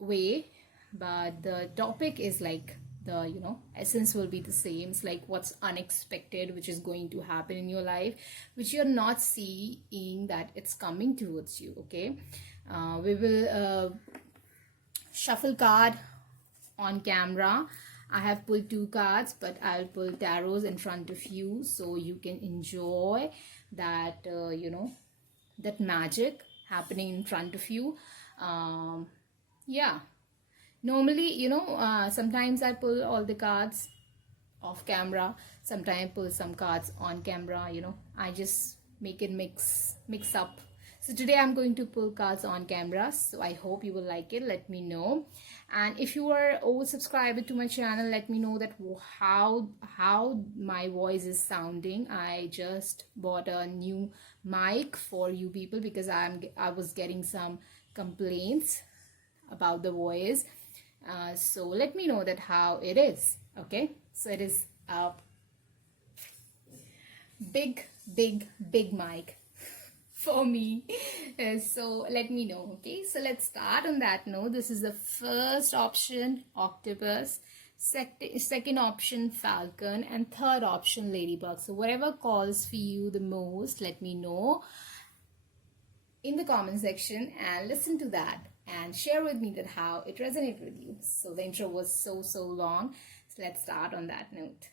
way, but the topic is like the essence will be the same. It's like what's unexpected which is going to happen in your life, which you're not seeing that it's coming towards you, okay? We will shuffle card on camera. I have pulled 2 cards, but I'll pull tarots in front of you so you can enjoy that, that magic happening in front of you. Yeah, normally, sometimes I pull all the cards off camera, sometimes I pull some cards on camera, I just make it mix up. So today I'm going to pull cards on camera, so I hope you will like it. Let me know. And if you are old subscriber to my channel, let me know that how my voice is sounding. I just bought a new mic for you people because I was getting some complaints about the voice. So let me know that how it is. Okay, so it is a big mic for me. So let me know. Okay, so let's start on that note. This is the first option, octopus, second option, falcon, and third option, ladybug. So whatever calls for you the most, let me know in the comment section and listen to that and share with me that how it resonated with you. So the intro was so long, so let's start on that note.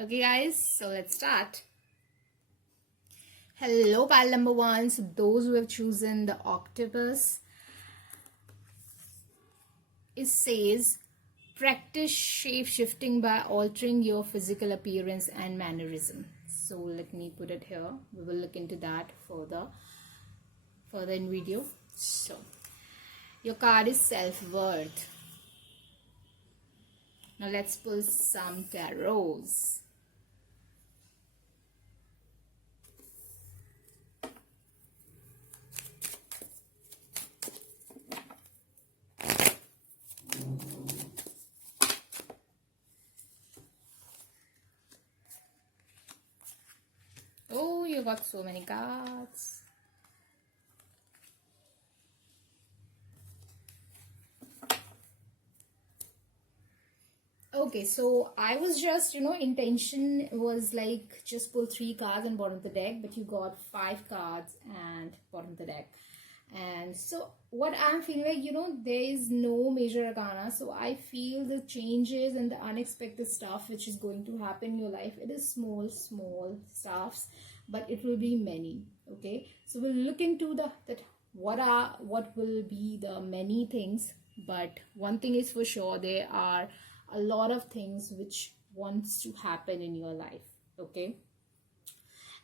Okay guys, so let's start. Hello pile number 1. So those who have chosen the octopus, it says practice shape shifting by altering your physical appearance and mannerism. So let me put it here. We will look into that further in video. So your card is self-worth. Now let's pull some tarots. Oh, you got so many cards. Okay, so I was just, intention was like just pull 3 cards and bottom of the deck, but you got 5 cards and bottom of the deck. And so what I'm feeling like, there is no major arcana. So I feel the changes and the unexpected stuff which is going to happen in your life. It is small stuffs, but it will be many. Okay, so we'll look into what will be the many things. But one thing is for sure, there are a lot of things which wants to happen in your life. Okay,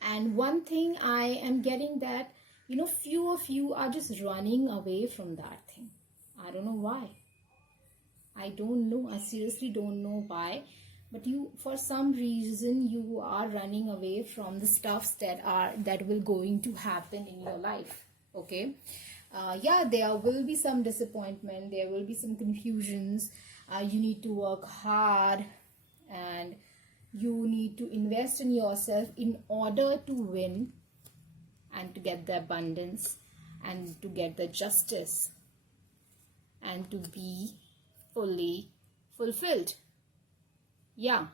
and one thing I am getting that few of you are just running away from that thing. I don't know why. I don't know. I seriously don't know why. But for some reason, you are running away from the stuffs that will going to happen in your life. Okay. Yeah, there will be some disappointment. There will be some confusions. You need to work hard, and you need to invest in yourself in order to win, and to get the abundance, and to get the justice, and to be fully fulfilled. Yeah,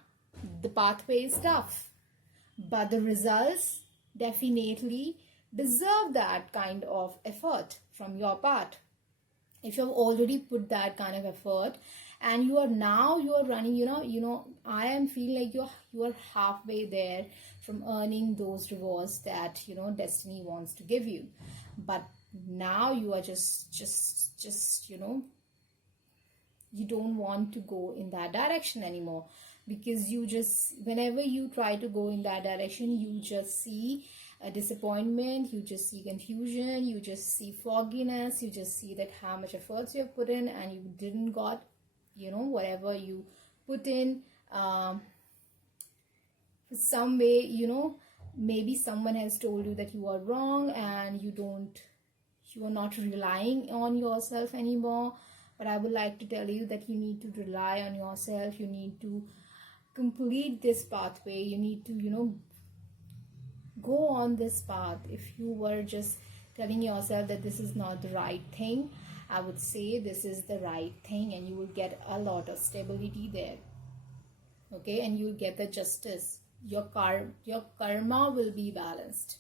the pathway is tough, but the results definitely deserve that kind of effort from your part. If you have already put that kind of effort, and you are running, I am feeling like you are halfway there from earning those rewards that destiny wants to give you. But now you are just you don't want to go in that direction anymore, because whenever you try to go in that direction, you just see a disappointment, you just see confusion, you just see fogginess, you just see that how much efforts you have put in and you didn't got whatever you put in. Some way, maybe someone has told you that you are wrong, and you are not relying on yourself anymore. But I would like to tell you that you need to rely on yourself. You need to complete this pathway. You need to go on this path. If you were just telling yourself that this is not the right thing, I would say this is the right thing, and you will get a lot of stability there. Okay, and you will get the justice. Your karma will be balanced.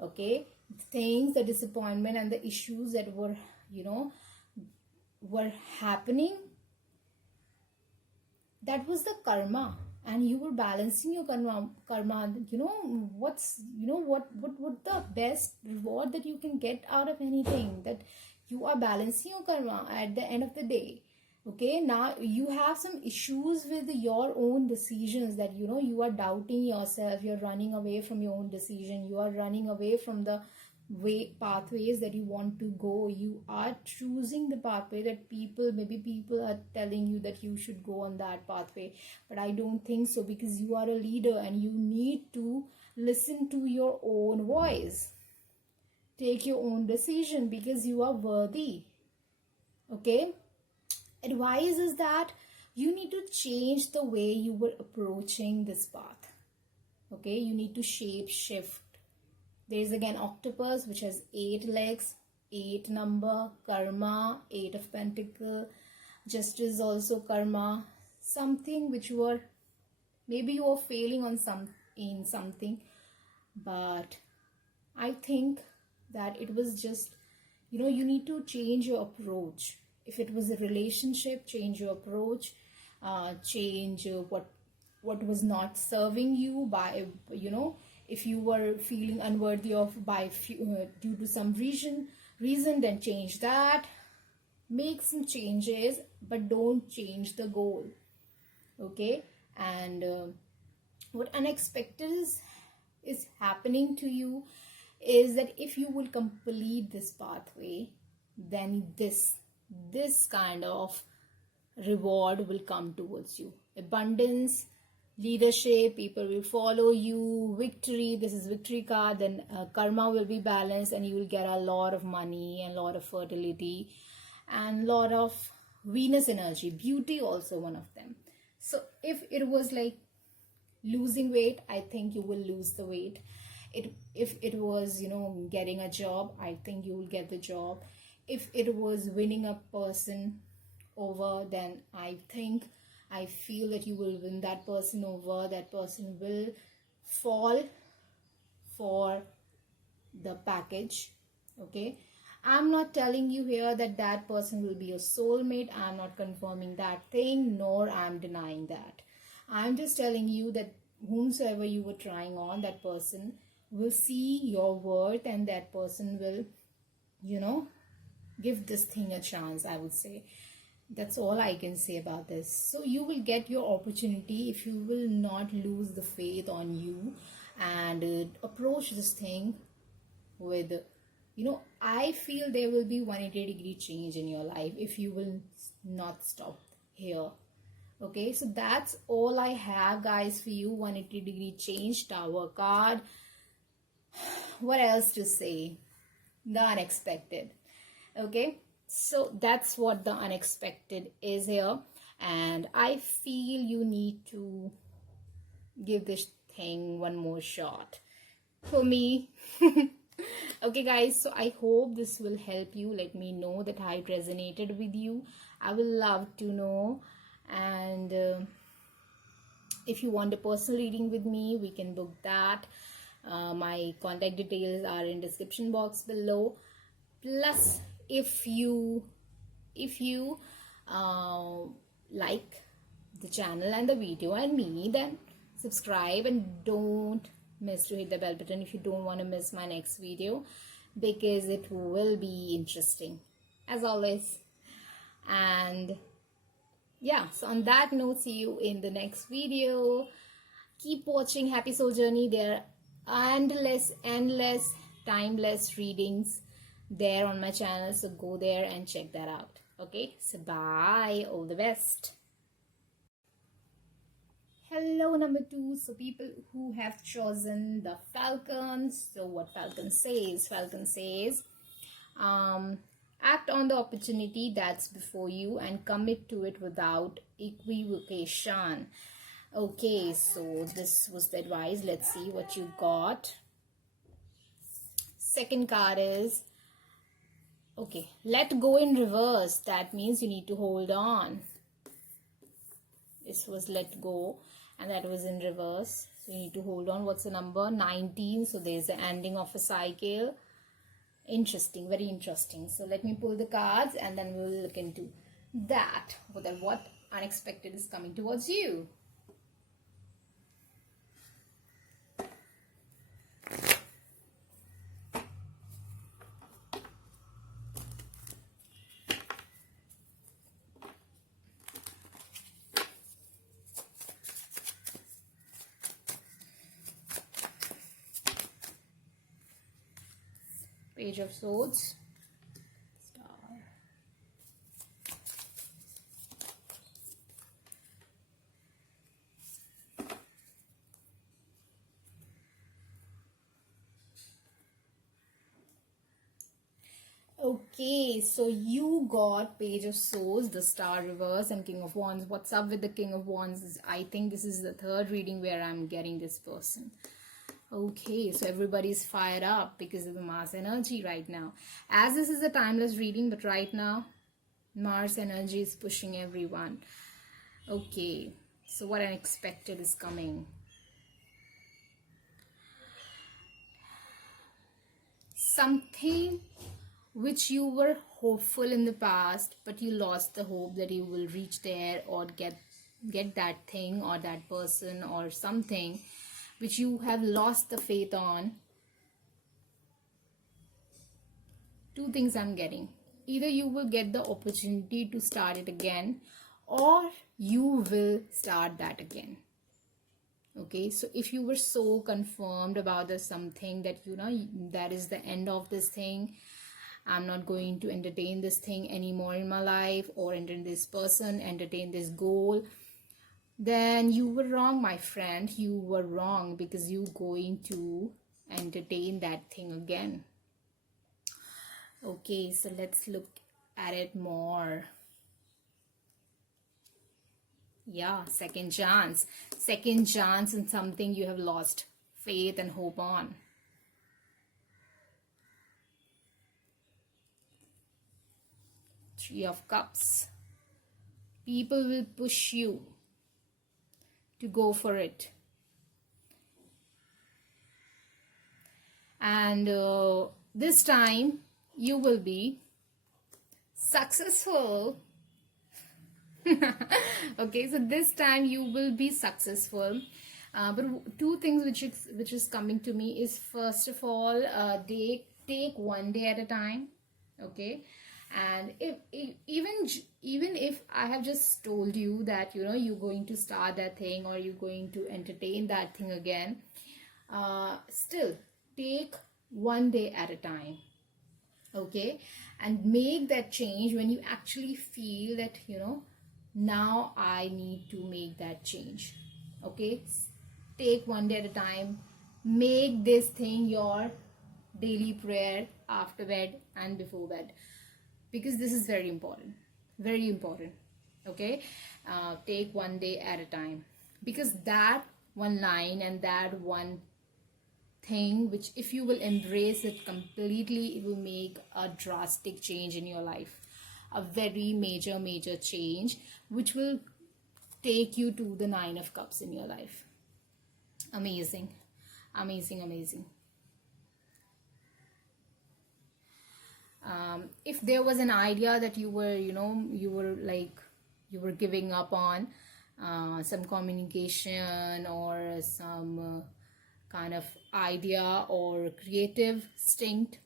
Okay, the disappointment and the issues that were happening, that was the karma, and you were balancing your karma. What the best reward that you can get out of anything, that you are balancing your karma at the end of the day. Okay, now you have some issues with your own decisions, that you are doubting yourself, you're running away from your own decision, you are running away from the pathways that you want to go. You are choosing the pathway that people are telling you that you should go on that pathway, but I don't think so, because you are a leader and you need to listen to your own voice. Take your own decision, because you are worthy. Okay, advice is that you need to change the way you were approaching this path. Okay, you need to shift. There is again octopus, which has 8 legs, 8 number, karma, 8 of pentacle, justice also karma, something which maybe you are failing in something, but I think that it was just, you need to change your approach. If it was a relationship, change your approach, change what was not serving you by, if you were feeling unworthy of due to some reason, then change that. make some changes, but don't change the goal. Okay. And what unexpected is happening to you is that if you will complete this pathway, then this kind of reward will come towards you. Abundance, leadership, people will follow you, victory, this is victory card, then karma will be balanced, and you will get a lot of money and a lot of fertility and a lot of Venus energy, beauty also one of them. So if it was like losing weight, I think you will lose the weight. If it was, getting a job, I think you will get the job. If it was winning a person over, then I feel that you will win that person over. That person will fall for the package. Okay, I'm not telling you here that that person will be your soulmate. I'm not confirming that thing, nor I'm denying that. I'm just telling you that whomsoever you were trying on, that person will see your worth, and that person will, give this thing a chance, I would say. That's all I can say about this. So you will get your opportunity if you will not lose the faith on you and approach this thing with, I feel there will be 180-degree change in your life if you will not stop here. Okay, so that's all I have, guys, for you. 180-degree change, Tower card. What else to say? The unexpected. Okay, so that's what the unexpected is here, and I feel you need to give this thing one more shot for me. Okay, guys, so I hope this will help you. Let me know that how it resonated with you. I will love to know. And if you want a personal reading with me, we can book that. My contact details are in description box below. Plus, if you like the channel and the video and me, then subscribe, and don't miss to hit the bell button if you don't want to miss my next video, because it will be interesting as always. And yeah, so on that note, see you in the next video. Keep watching Happy Soul Journey. There are endless, timeless readings there on my channel, so go there and check that out. Okay, so bye, all the best. Hello, number 2. So people who have chosen the Falcon, so what Falcon says act on the opportunity that's before you and commit to it without equivocation. Okay, so this was the advice. Let's see what you got. Second card is, okay, let go in reverse. That means you need to hold on. This was let go, and that was in reverse. So you need to hold on. What's the number? 19. So there's the ending of a cycle. Interesting, very interesting. So let me pull the cards, and then we'll look into that. What unexpected is coming towards you. Page of Swords. Star. Okay, so you got Page of Swords, the Star reverse, and King of Wands. What's up with the King of Wands? I think this is the third reading where I'm getting this person. Okay, so everybody's fired up because of the Mars energy right now. As this is a timeless reading, but right now, Mars energy is pushing everyone. Okay, so what unexpected is coming? Something which you were hopeful in the past, but you lost the hope that you will reach there or get that thing or that person or something which you have lost the faith on. Two things I'm getting. either you will get the opportunity to start it again, or you will start that again. Okay, so if you were so confirmed about this something that that is the end of this thing, I'm not going to entertain this thing anymore in my life, or entertain this person, entertain this goal, then you were wrong, my friend. You were wrong, because you're going to entertain that thing again. Okay, so let's look at it more. Yeah, second chance in something you have lost faith and hope on. Three of Cups. People will push you to go for it, and this time you will be successful. Okay, so this time you will be successful, but two things which is coming to me is, first of all, take one day at a time. Okay, and if even if I have just told you that you're going to start that thing, or you're going to entertain that thing again, still take one day at a time. Okay, and make that change when you actually feel that now I need to make that change. Okay, take one day at a time. Make this thing your daily prayer after bed and before bed, because this is very important, very important. Okay, take one day at a time, because that one line and that one thing, which if you will embrace it completely, it will make a drastic change in your life, a very major change, which will take you to the Nine of Cups in your life. Amazing, amazing, amazing. If there was an idea that you were giving up on, some communication or some kind of idea or creative instinct,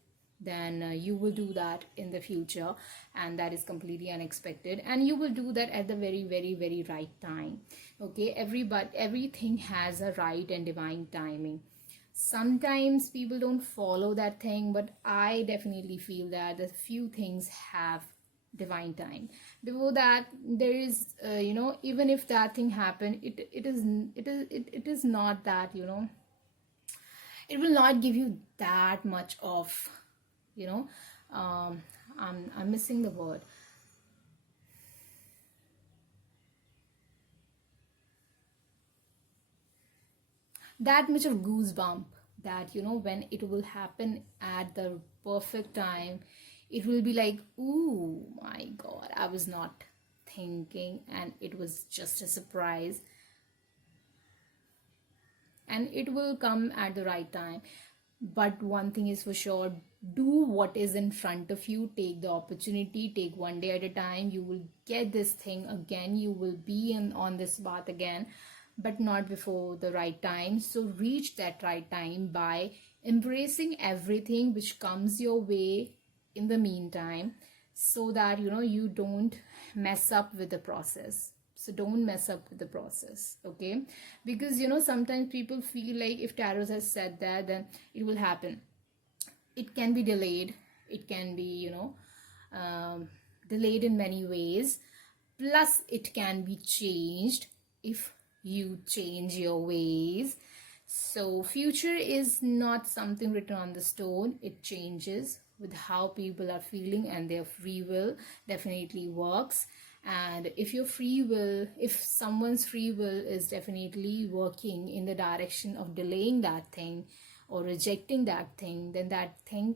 then you will do that in the future, and that is completely unexpected, and you will do that at the very right time. Okay, everything has a right and divine timing. Sometimes people don't follow that thing, but I definitely feel that a few things have divine time. Before that, there is even if that thing happened, it is not that it will not give you that much of I'm missing the word. That much of goosebump, that when it will happen at the perfect time, it will be like, ooh my god, I was not thinking, and it was just a surprise, and it will come at the right time. But one thing is for sure, do what is in front of you. Take the opportunity, take one day at a time. You will get this thing again, you will be on this path again, but not before the right time. So reach that right time by embracing everything which comes your way in the meantime, so that you don't mess up with the process. So don't mess up with the process. Okay, because sometimes people feel like if tarot has said that, then it will happen. It can be delayed, it can be delayed in many ways, plus it can be changed if you change your ways. So future is not something written on the stone. It changes with how people are feeling, and their free will definitely works. And if someone's free will is definitely working in the direction of delaying that thing or rejecting that thing, then that thing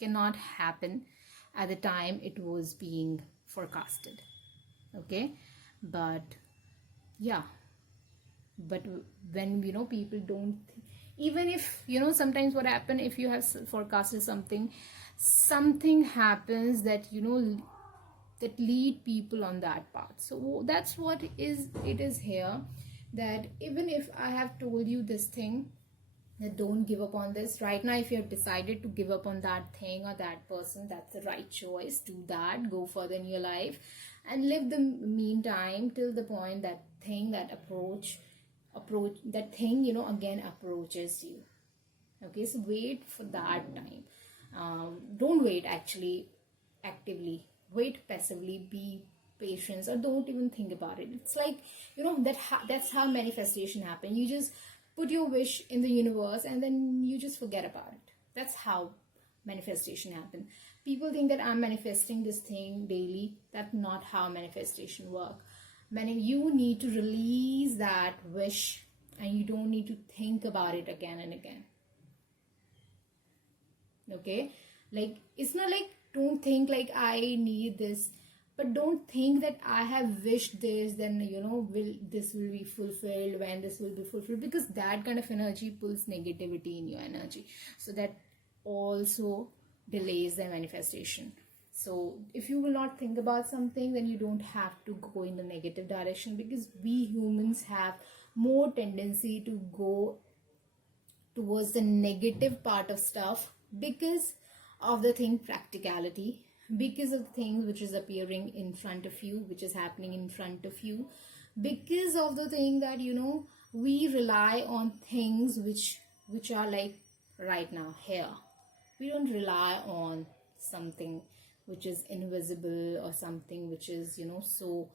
cannot happen at the time it was being forecasted. Okay, but yeah, but when people don't even if sometimes what happen, if you have forecasted something happens that that lead people on that path. So that's what it is here, that even if I have told you this thing, that don't give up on this right now. If you have decided to give up on that thing or that person, that's the right choice. Do that, go further in your life, and live the meantime till the point that thing, that approach that thing, again approaches you. Okay, so wait for that time. Don't wait actually actively, wait passively, be patient, or don't even think about it. It's like, that's how manifestation happen. You just put your wish in the universe and then you just forget about it. That's how manifestation happen. People think that I'm manifesting this thing daily. That's not how manifestation work. You need to release that wish, and you don't need to think about it again and again. Okay, like, it's not like, don't think like I need this, but don't think that I have wished this, then this will be fulfilled, when this will be fulfilled, because that kind of energy pulls negativity in your energy, so that also delays the manifestation. So if you will not think about something, then you don't have to go in the negative direction, because we humans have more tendency to go towards the negative part of stuff, because of the thing practicality, because of things which is appearing in front of you, which is happening in front of you, because of the thing that we rely on things which are like right now here. We don't rely on something which is invisible, or something which is so,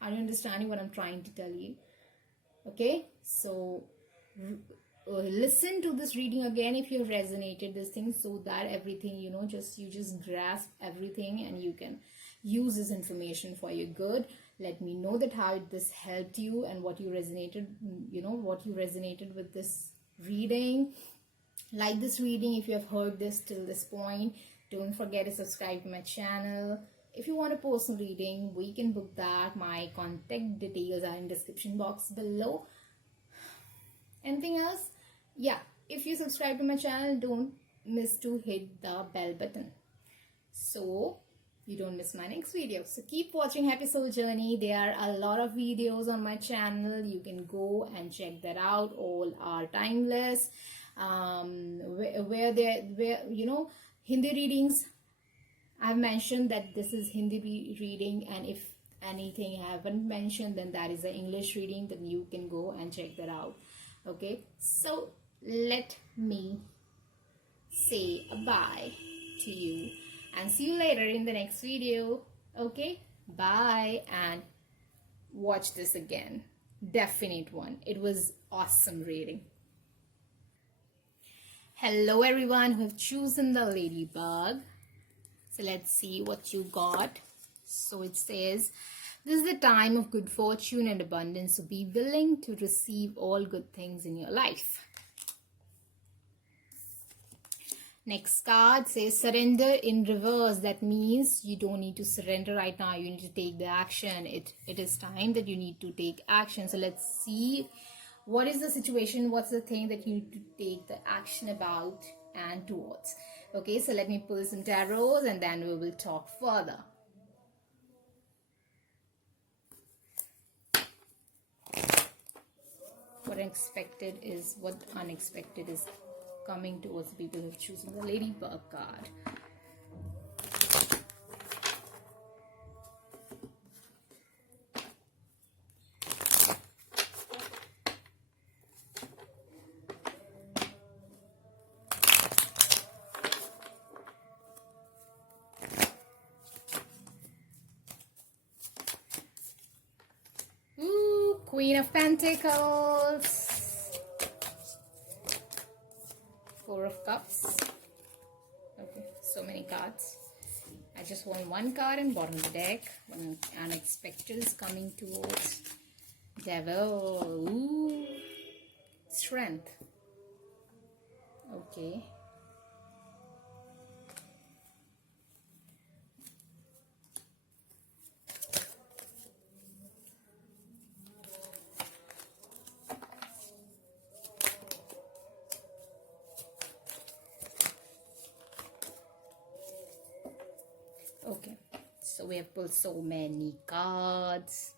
are you understanding what I'm trying to tell you? Okay, so listen to this reading again if you resonated this thing, so that everything, you just grasp everything, and you can use this information for your good. Let me know that how this helped you, and what you resonated with this reading. Like this reading, if you have heard this till this point, don't forget to subscribe to my channel. If you want a personal reading, we can book that. My contact details are in description box below. Anything else? Yeah, if you subscribe to my channel, don't miss to hit the bell button, so you don't miss my next video. So keep watching Happy Soul Journey. There are a lot of videos on my channel. You can go and check that out. All are timeless. Where Hindi readings, I've mentioned that this is Hindi reading, and if anything I haven't mentioned, then that is an English reading. Then you can go and check that out. Okay, so let me say a bye to you, and see you later in the next video. Okay, bye, and watch this again. Definite one. It was awesome reading. Hello everyone who have chosen the ladybug. So let's see what you got. So it says, this is the time of good fortune and abundance, so be willing to receive all good things in your life. Next card says surrender in reverse. That means you don't need to surrender right now. You need to take the action. It is time that you need to take action. So let's see, what is the situation? What's the thing that you need to take the action about and towards? Okay, so let me pull some tarots and then we will talk further. What unexpected is coming towards the people who have chosen the ladybug card. Ooh, Queen of Pentacles. Four of Cups. Okay, so many cards. I just want one card in bottom of the deck. One unexpected is coming towards Devil. Ooh, Strength. Okay. Okay, so we have pulled so many cards.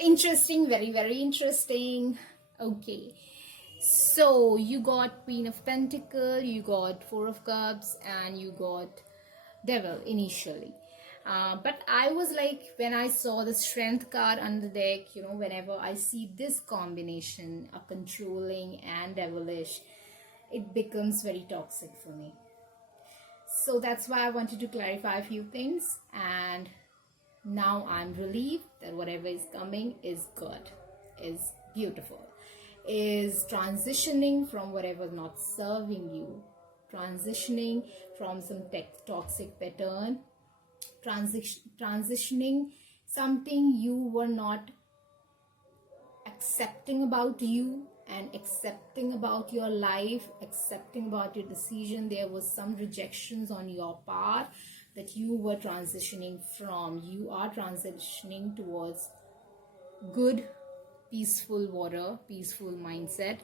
Interesting, very, very interesting. Okay. So you got Queen of Pentacle, you got Four of Cups, and you got Devil initially. But I was like, when I saw the Strength card on the deck, whenever I see this combination, a controlling and devilish, it becomes very toxic for me. So that's why I wanted to clarify a few things, and now I'm relieved that whatever is coming is good, is beautiful, is transitioning from whatever not serving you, transitioning from some toxic pattern, transitioning something you were not accepting about you and accepting about your life, accepting about your decision. There was some rejections on your part that you were transitioning from. You are transitioning towards good, peaceful water, peaceful mindset.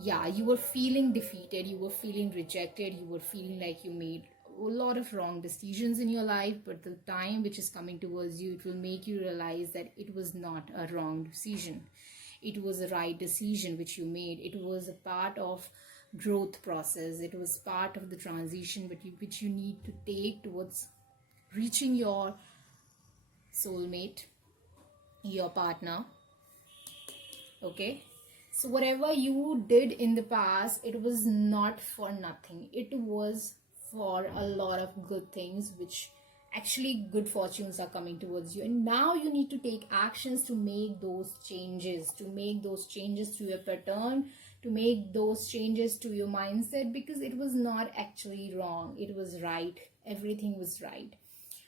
Yeah, you were feeling defeated, you were feeling rejected, you were feeling like you made a lot of wrong decisions in your life, but the time which is coming towards you, it will make you realize that it was not a wrong decision. It was a right decision which you made. It was a part of growth process. It was part of the transition which you need to take towards reaching your soulmate, your partner. Okay, so whatever you did in the past, it was not for nothing. It was for a lot of good things, which actually good fortunes are coming towards you, and now you need to take actions to make those changes, to your pattern, to make those changes to your mindset, because it was not actually wrong, it was right. Everything was right.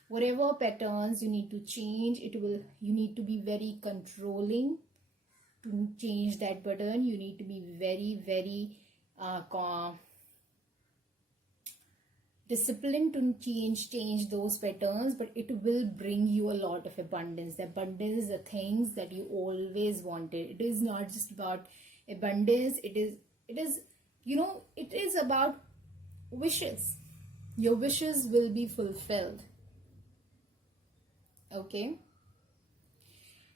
Whatever patterns you need to change, you need to be very controlling to change that pattern. You need to be very, very disciplined to change those patterns, but it will bring you a lot of abundance. The abundance is the things that you always wanted. It is not just about abundance, it is about wishes. Your wishes will be fulfilled. Okay.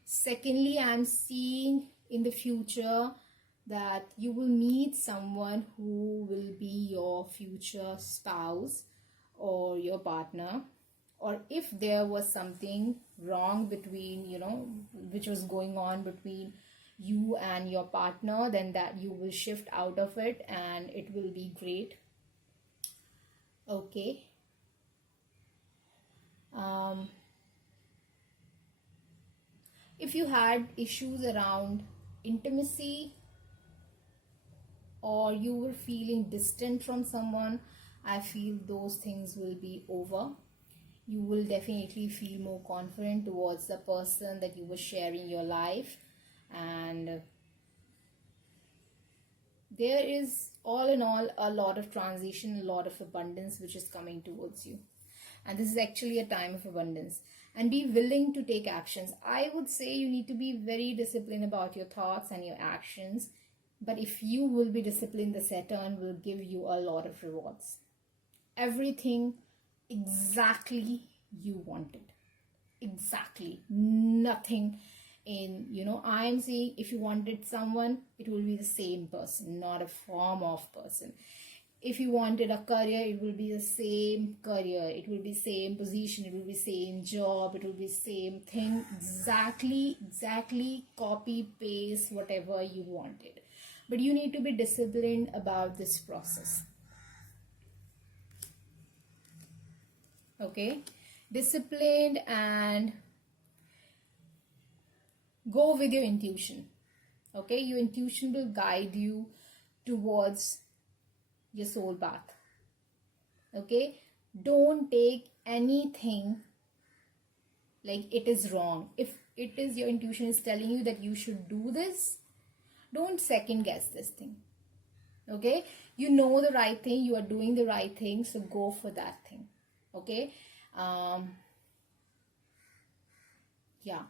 Secondly, I'm seeing in the future that you will meet someone who will be your future spouse or your partner, or if there was something wrong between, which was going on between you and your partner, then that you will shift out of it and it will be great. Okay. If you had issues around intimacy, or you were feeling distant from someone, I feel those things will be over. You will definitely feel more confident towards the person that you were sharing your life, and there is all in all a lot of transition, a lot of abundance which is coming towards you, and this is actually a time of abundance. And be willing to take actions. I would say you need to be very disciplined about your thoughts and your actions. But if you will be disciplined, the Saturn will give you a lot of rewards. Everything exactly you wanted. Exactly. Nothing in, I am saying if you wanted someone, it will be the same person, not a form of person. If you wanted a career, it will be the same career. It will be same position. It will be same job. It will be same thing. Exactly copy, paste, whatever you wanted. But you need to be disciplined about this process. Okay? Disciplined and go with your intuition. Okay? Your intuition will guide you towards your soul path. Okay? Don't take anything like it is wrong. If it is your intuition is telling you that you should do this, don't second guess this thing. Okay? You know the right thing, you are doing the right thing, so go for that thing. Okay? Yeah.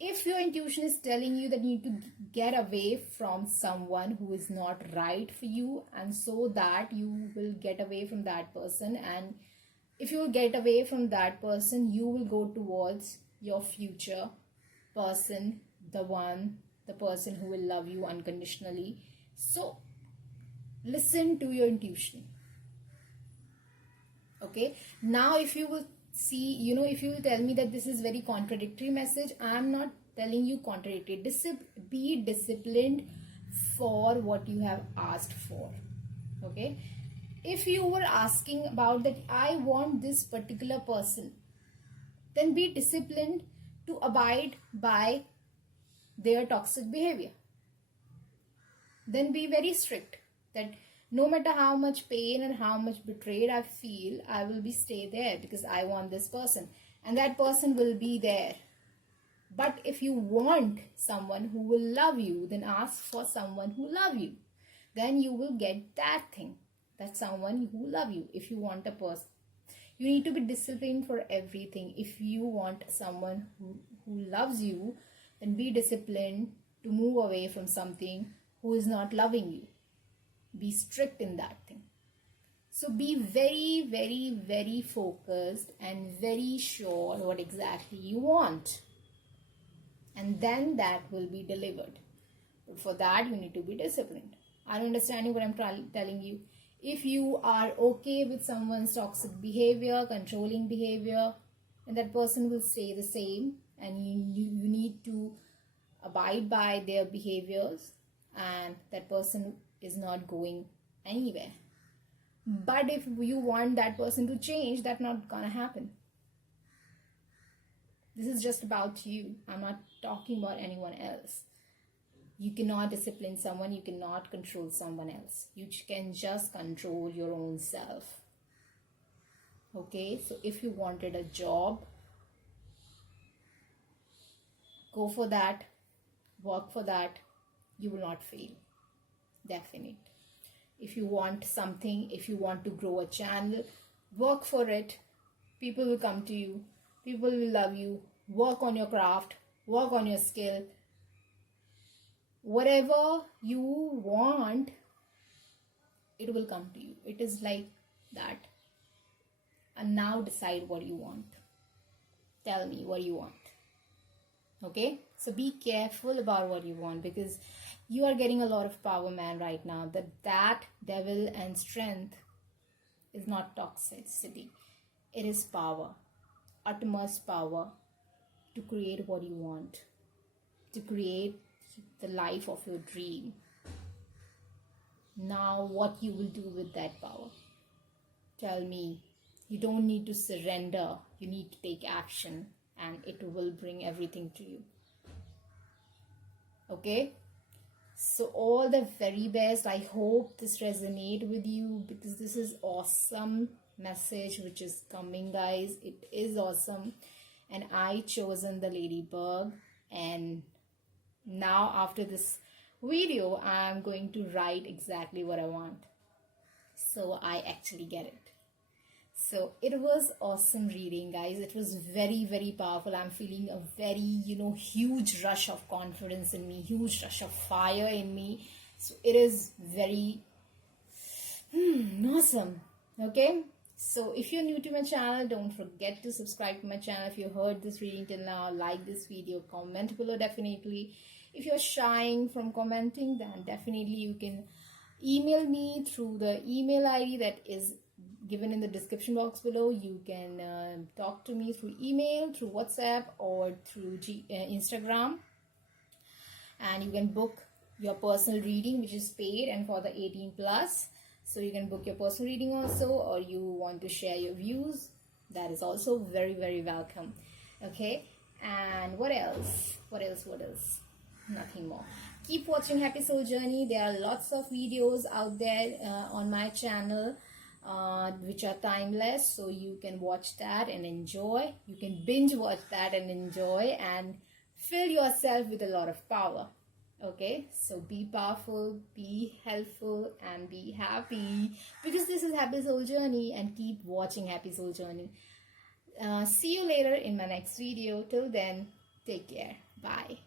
If your intuition is telling you that you need to get away from someone who is not right for you, and so that you will get away from that person, and if you will get away from that person, you will go towards your future person the person who will love you unconditionally. So listen to your intuition. Okay, now if you will see, if you will tell me that this is very contradictory message, I'm not telling you contradictory. Be disciplined for what you have asked for. Okay, if you were asking about that I want this particular person, then be disciplined to abide by their toxic behavior. Then be very strict that no matter how much pain and how much betrayed I feel, I will stay there because I want this person, and that person will be there. But if you want someone who will love you, then ask for someone who love you. Then you will get that thing, that someone who love you. If you want a person, you need to be disciplined for everything. If you want someone who loves you, then be disciplined to move away from something who is not loving you. Be strict in that thing. So be very, very, very focused and very sure what exactly you want. And then that will be delivered. But for that, you need to be disciplined. I don't understand what I'm telling you. If you are okay with someone's toxic behavior, controlling behavior, then that person will stay the same, and you need to abide by their behaviors, and that person is not going anywhere. But if you want that person to change, that's not gonna happen. This is just about you. I'm not talking about anyone else. You cannot discipline someone. You cannot control someone else. You can just control your own self. Okay, so if you wanted a job, go for that, work for that. You will not fail. Definite. If you want something, if you want to grow a channel, work for it. People will come to you. People will love you. Work on your craft. Work on your skill. Whatever you want, it will come to you. It is like that. And now decide what you want. Tell me what you want. Okay? So be careful about what you want, because you are getting a lot of power, man, right now. That devil and strength is not toxicity. It is power. Utmost power to create what you want. To create the life of your dream. Now what you will do with that power? Tell me. You don't need to surrender. You need to take action, and it will bring everything to you. Okay? So all the very best. I hope this resonates with you, because this is awesome message which is coming, guys. It is awesome. And I chosen the ladybug, and now after this video I'm going to write exactly what I want. So I actually get it. So it was awesome reading, guys. It was very, very powerful. I'm feeling a very, huge rush of confidence in me, huge rush of fire in me. So it is very awesome. Okay. So if you're new to my channel, don't forget to subscribe to my channel. If you heard this reading till now, like this video, comment below definitely. If you're shying from commenting, then definitely you can email me through the email ID that is given in the description box below. You can talk to me through email, through WhatsApp, or through Instagram. And you can book your personal reading, which is paid and for the 18 plus. So you can book your personal reading also, or you want to share your views. That is also very, very welcome. Okay. And what else? Nothing more. Keep watching Happy Soul Journey. There are lots of videos out there on my channel which are timeless, so you can watch that and enjoy. You can binge watch that and enjoy, and fill yourself with a lot of power. Okay, so be powerful, be helpful, and be happy, because this is Happy Soul Journey. And keep watching Happy Soul Journey. See you later in my next video. Till then, take care. Bye.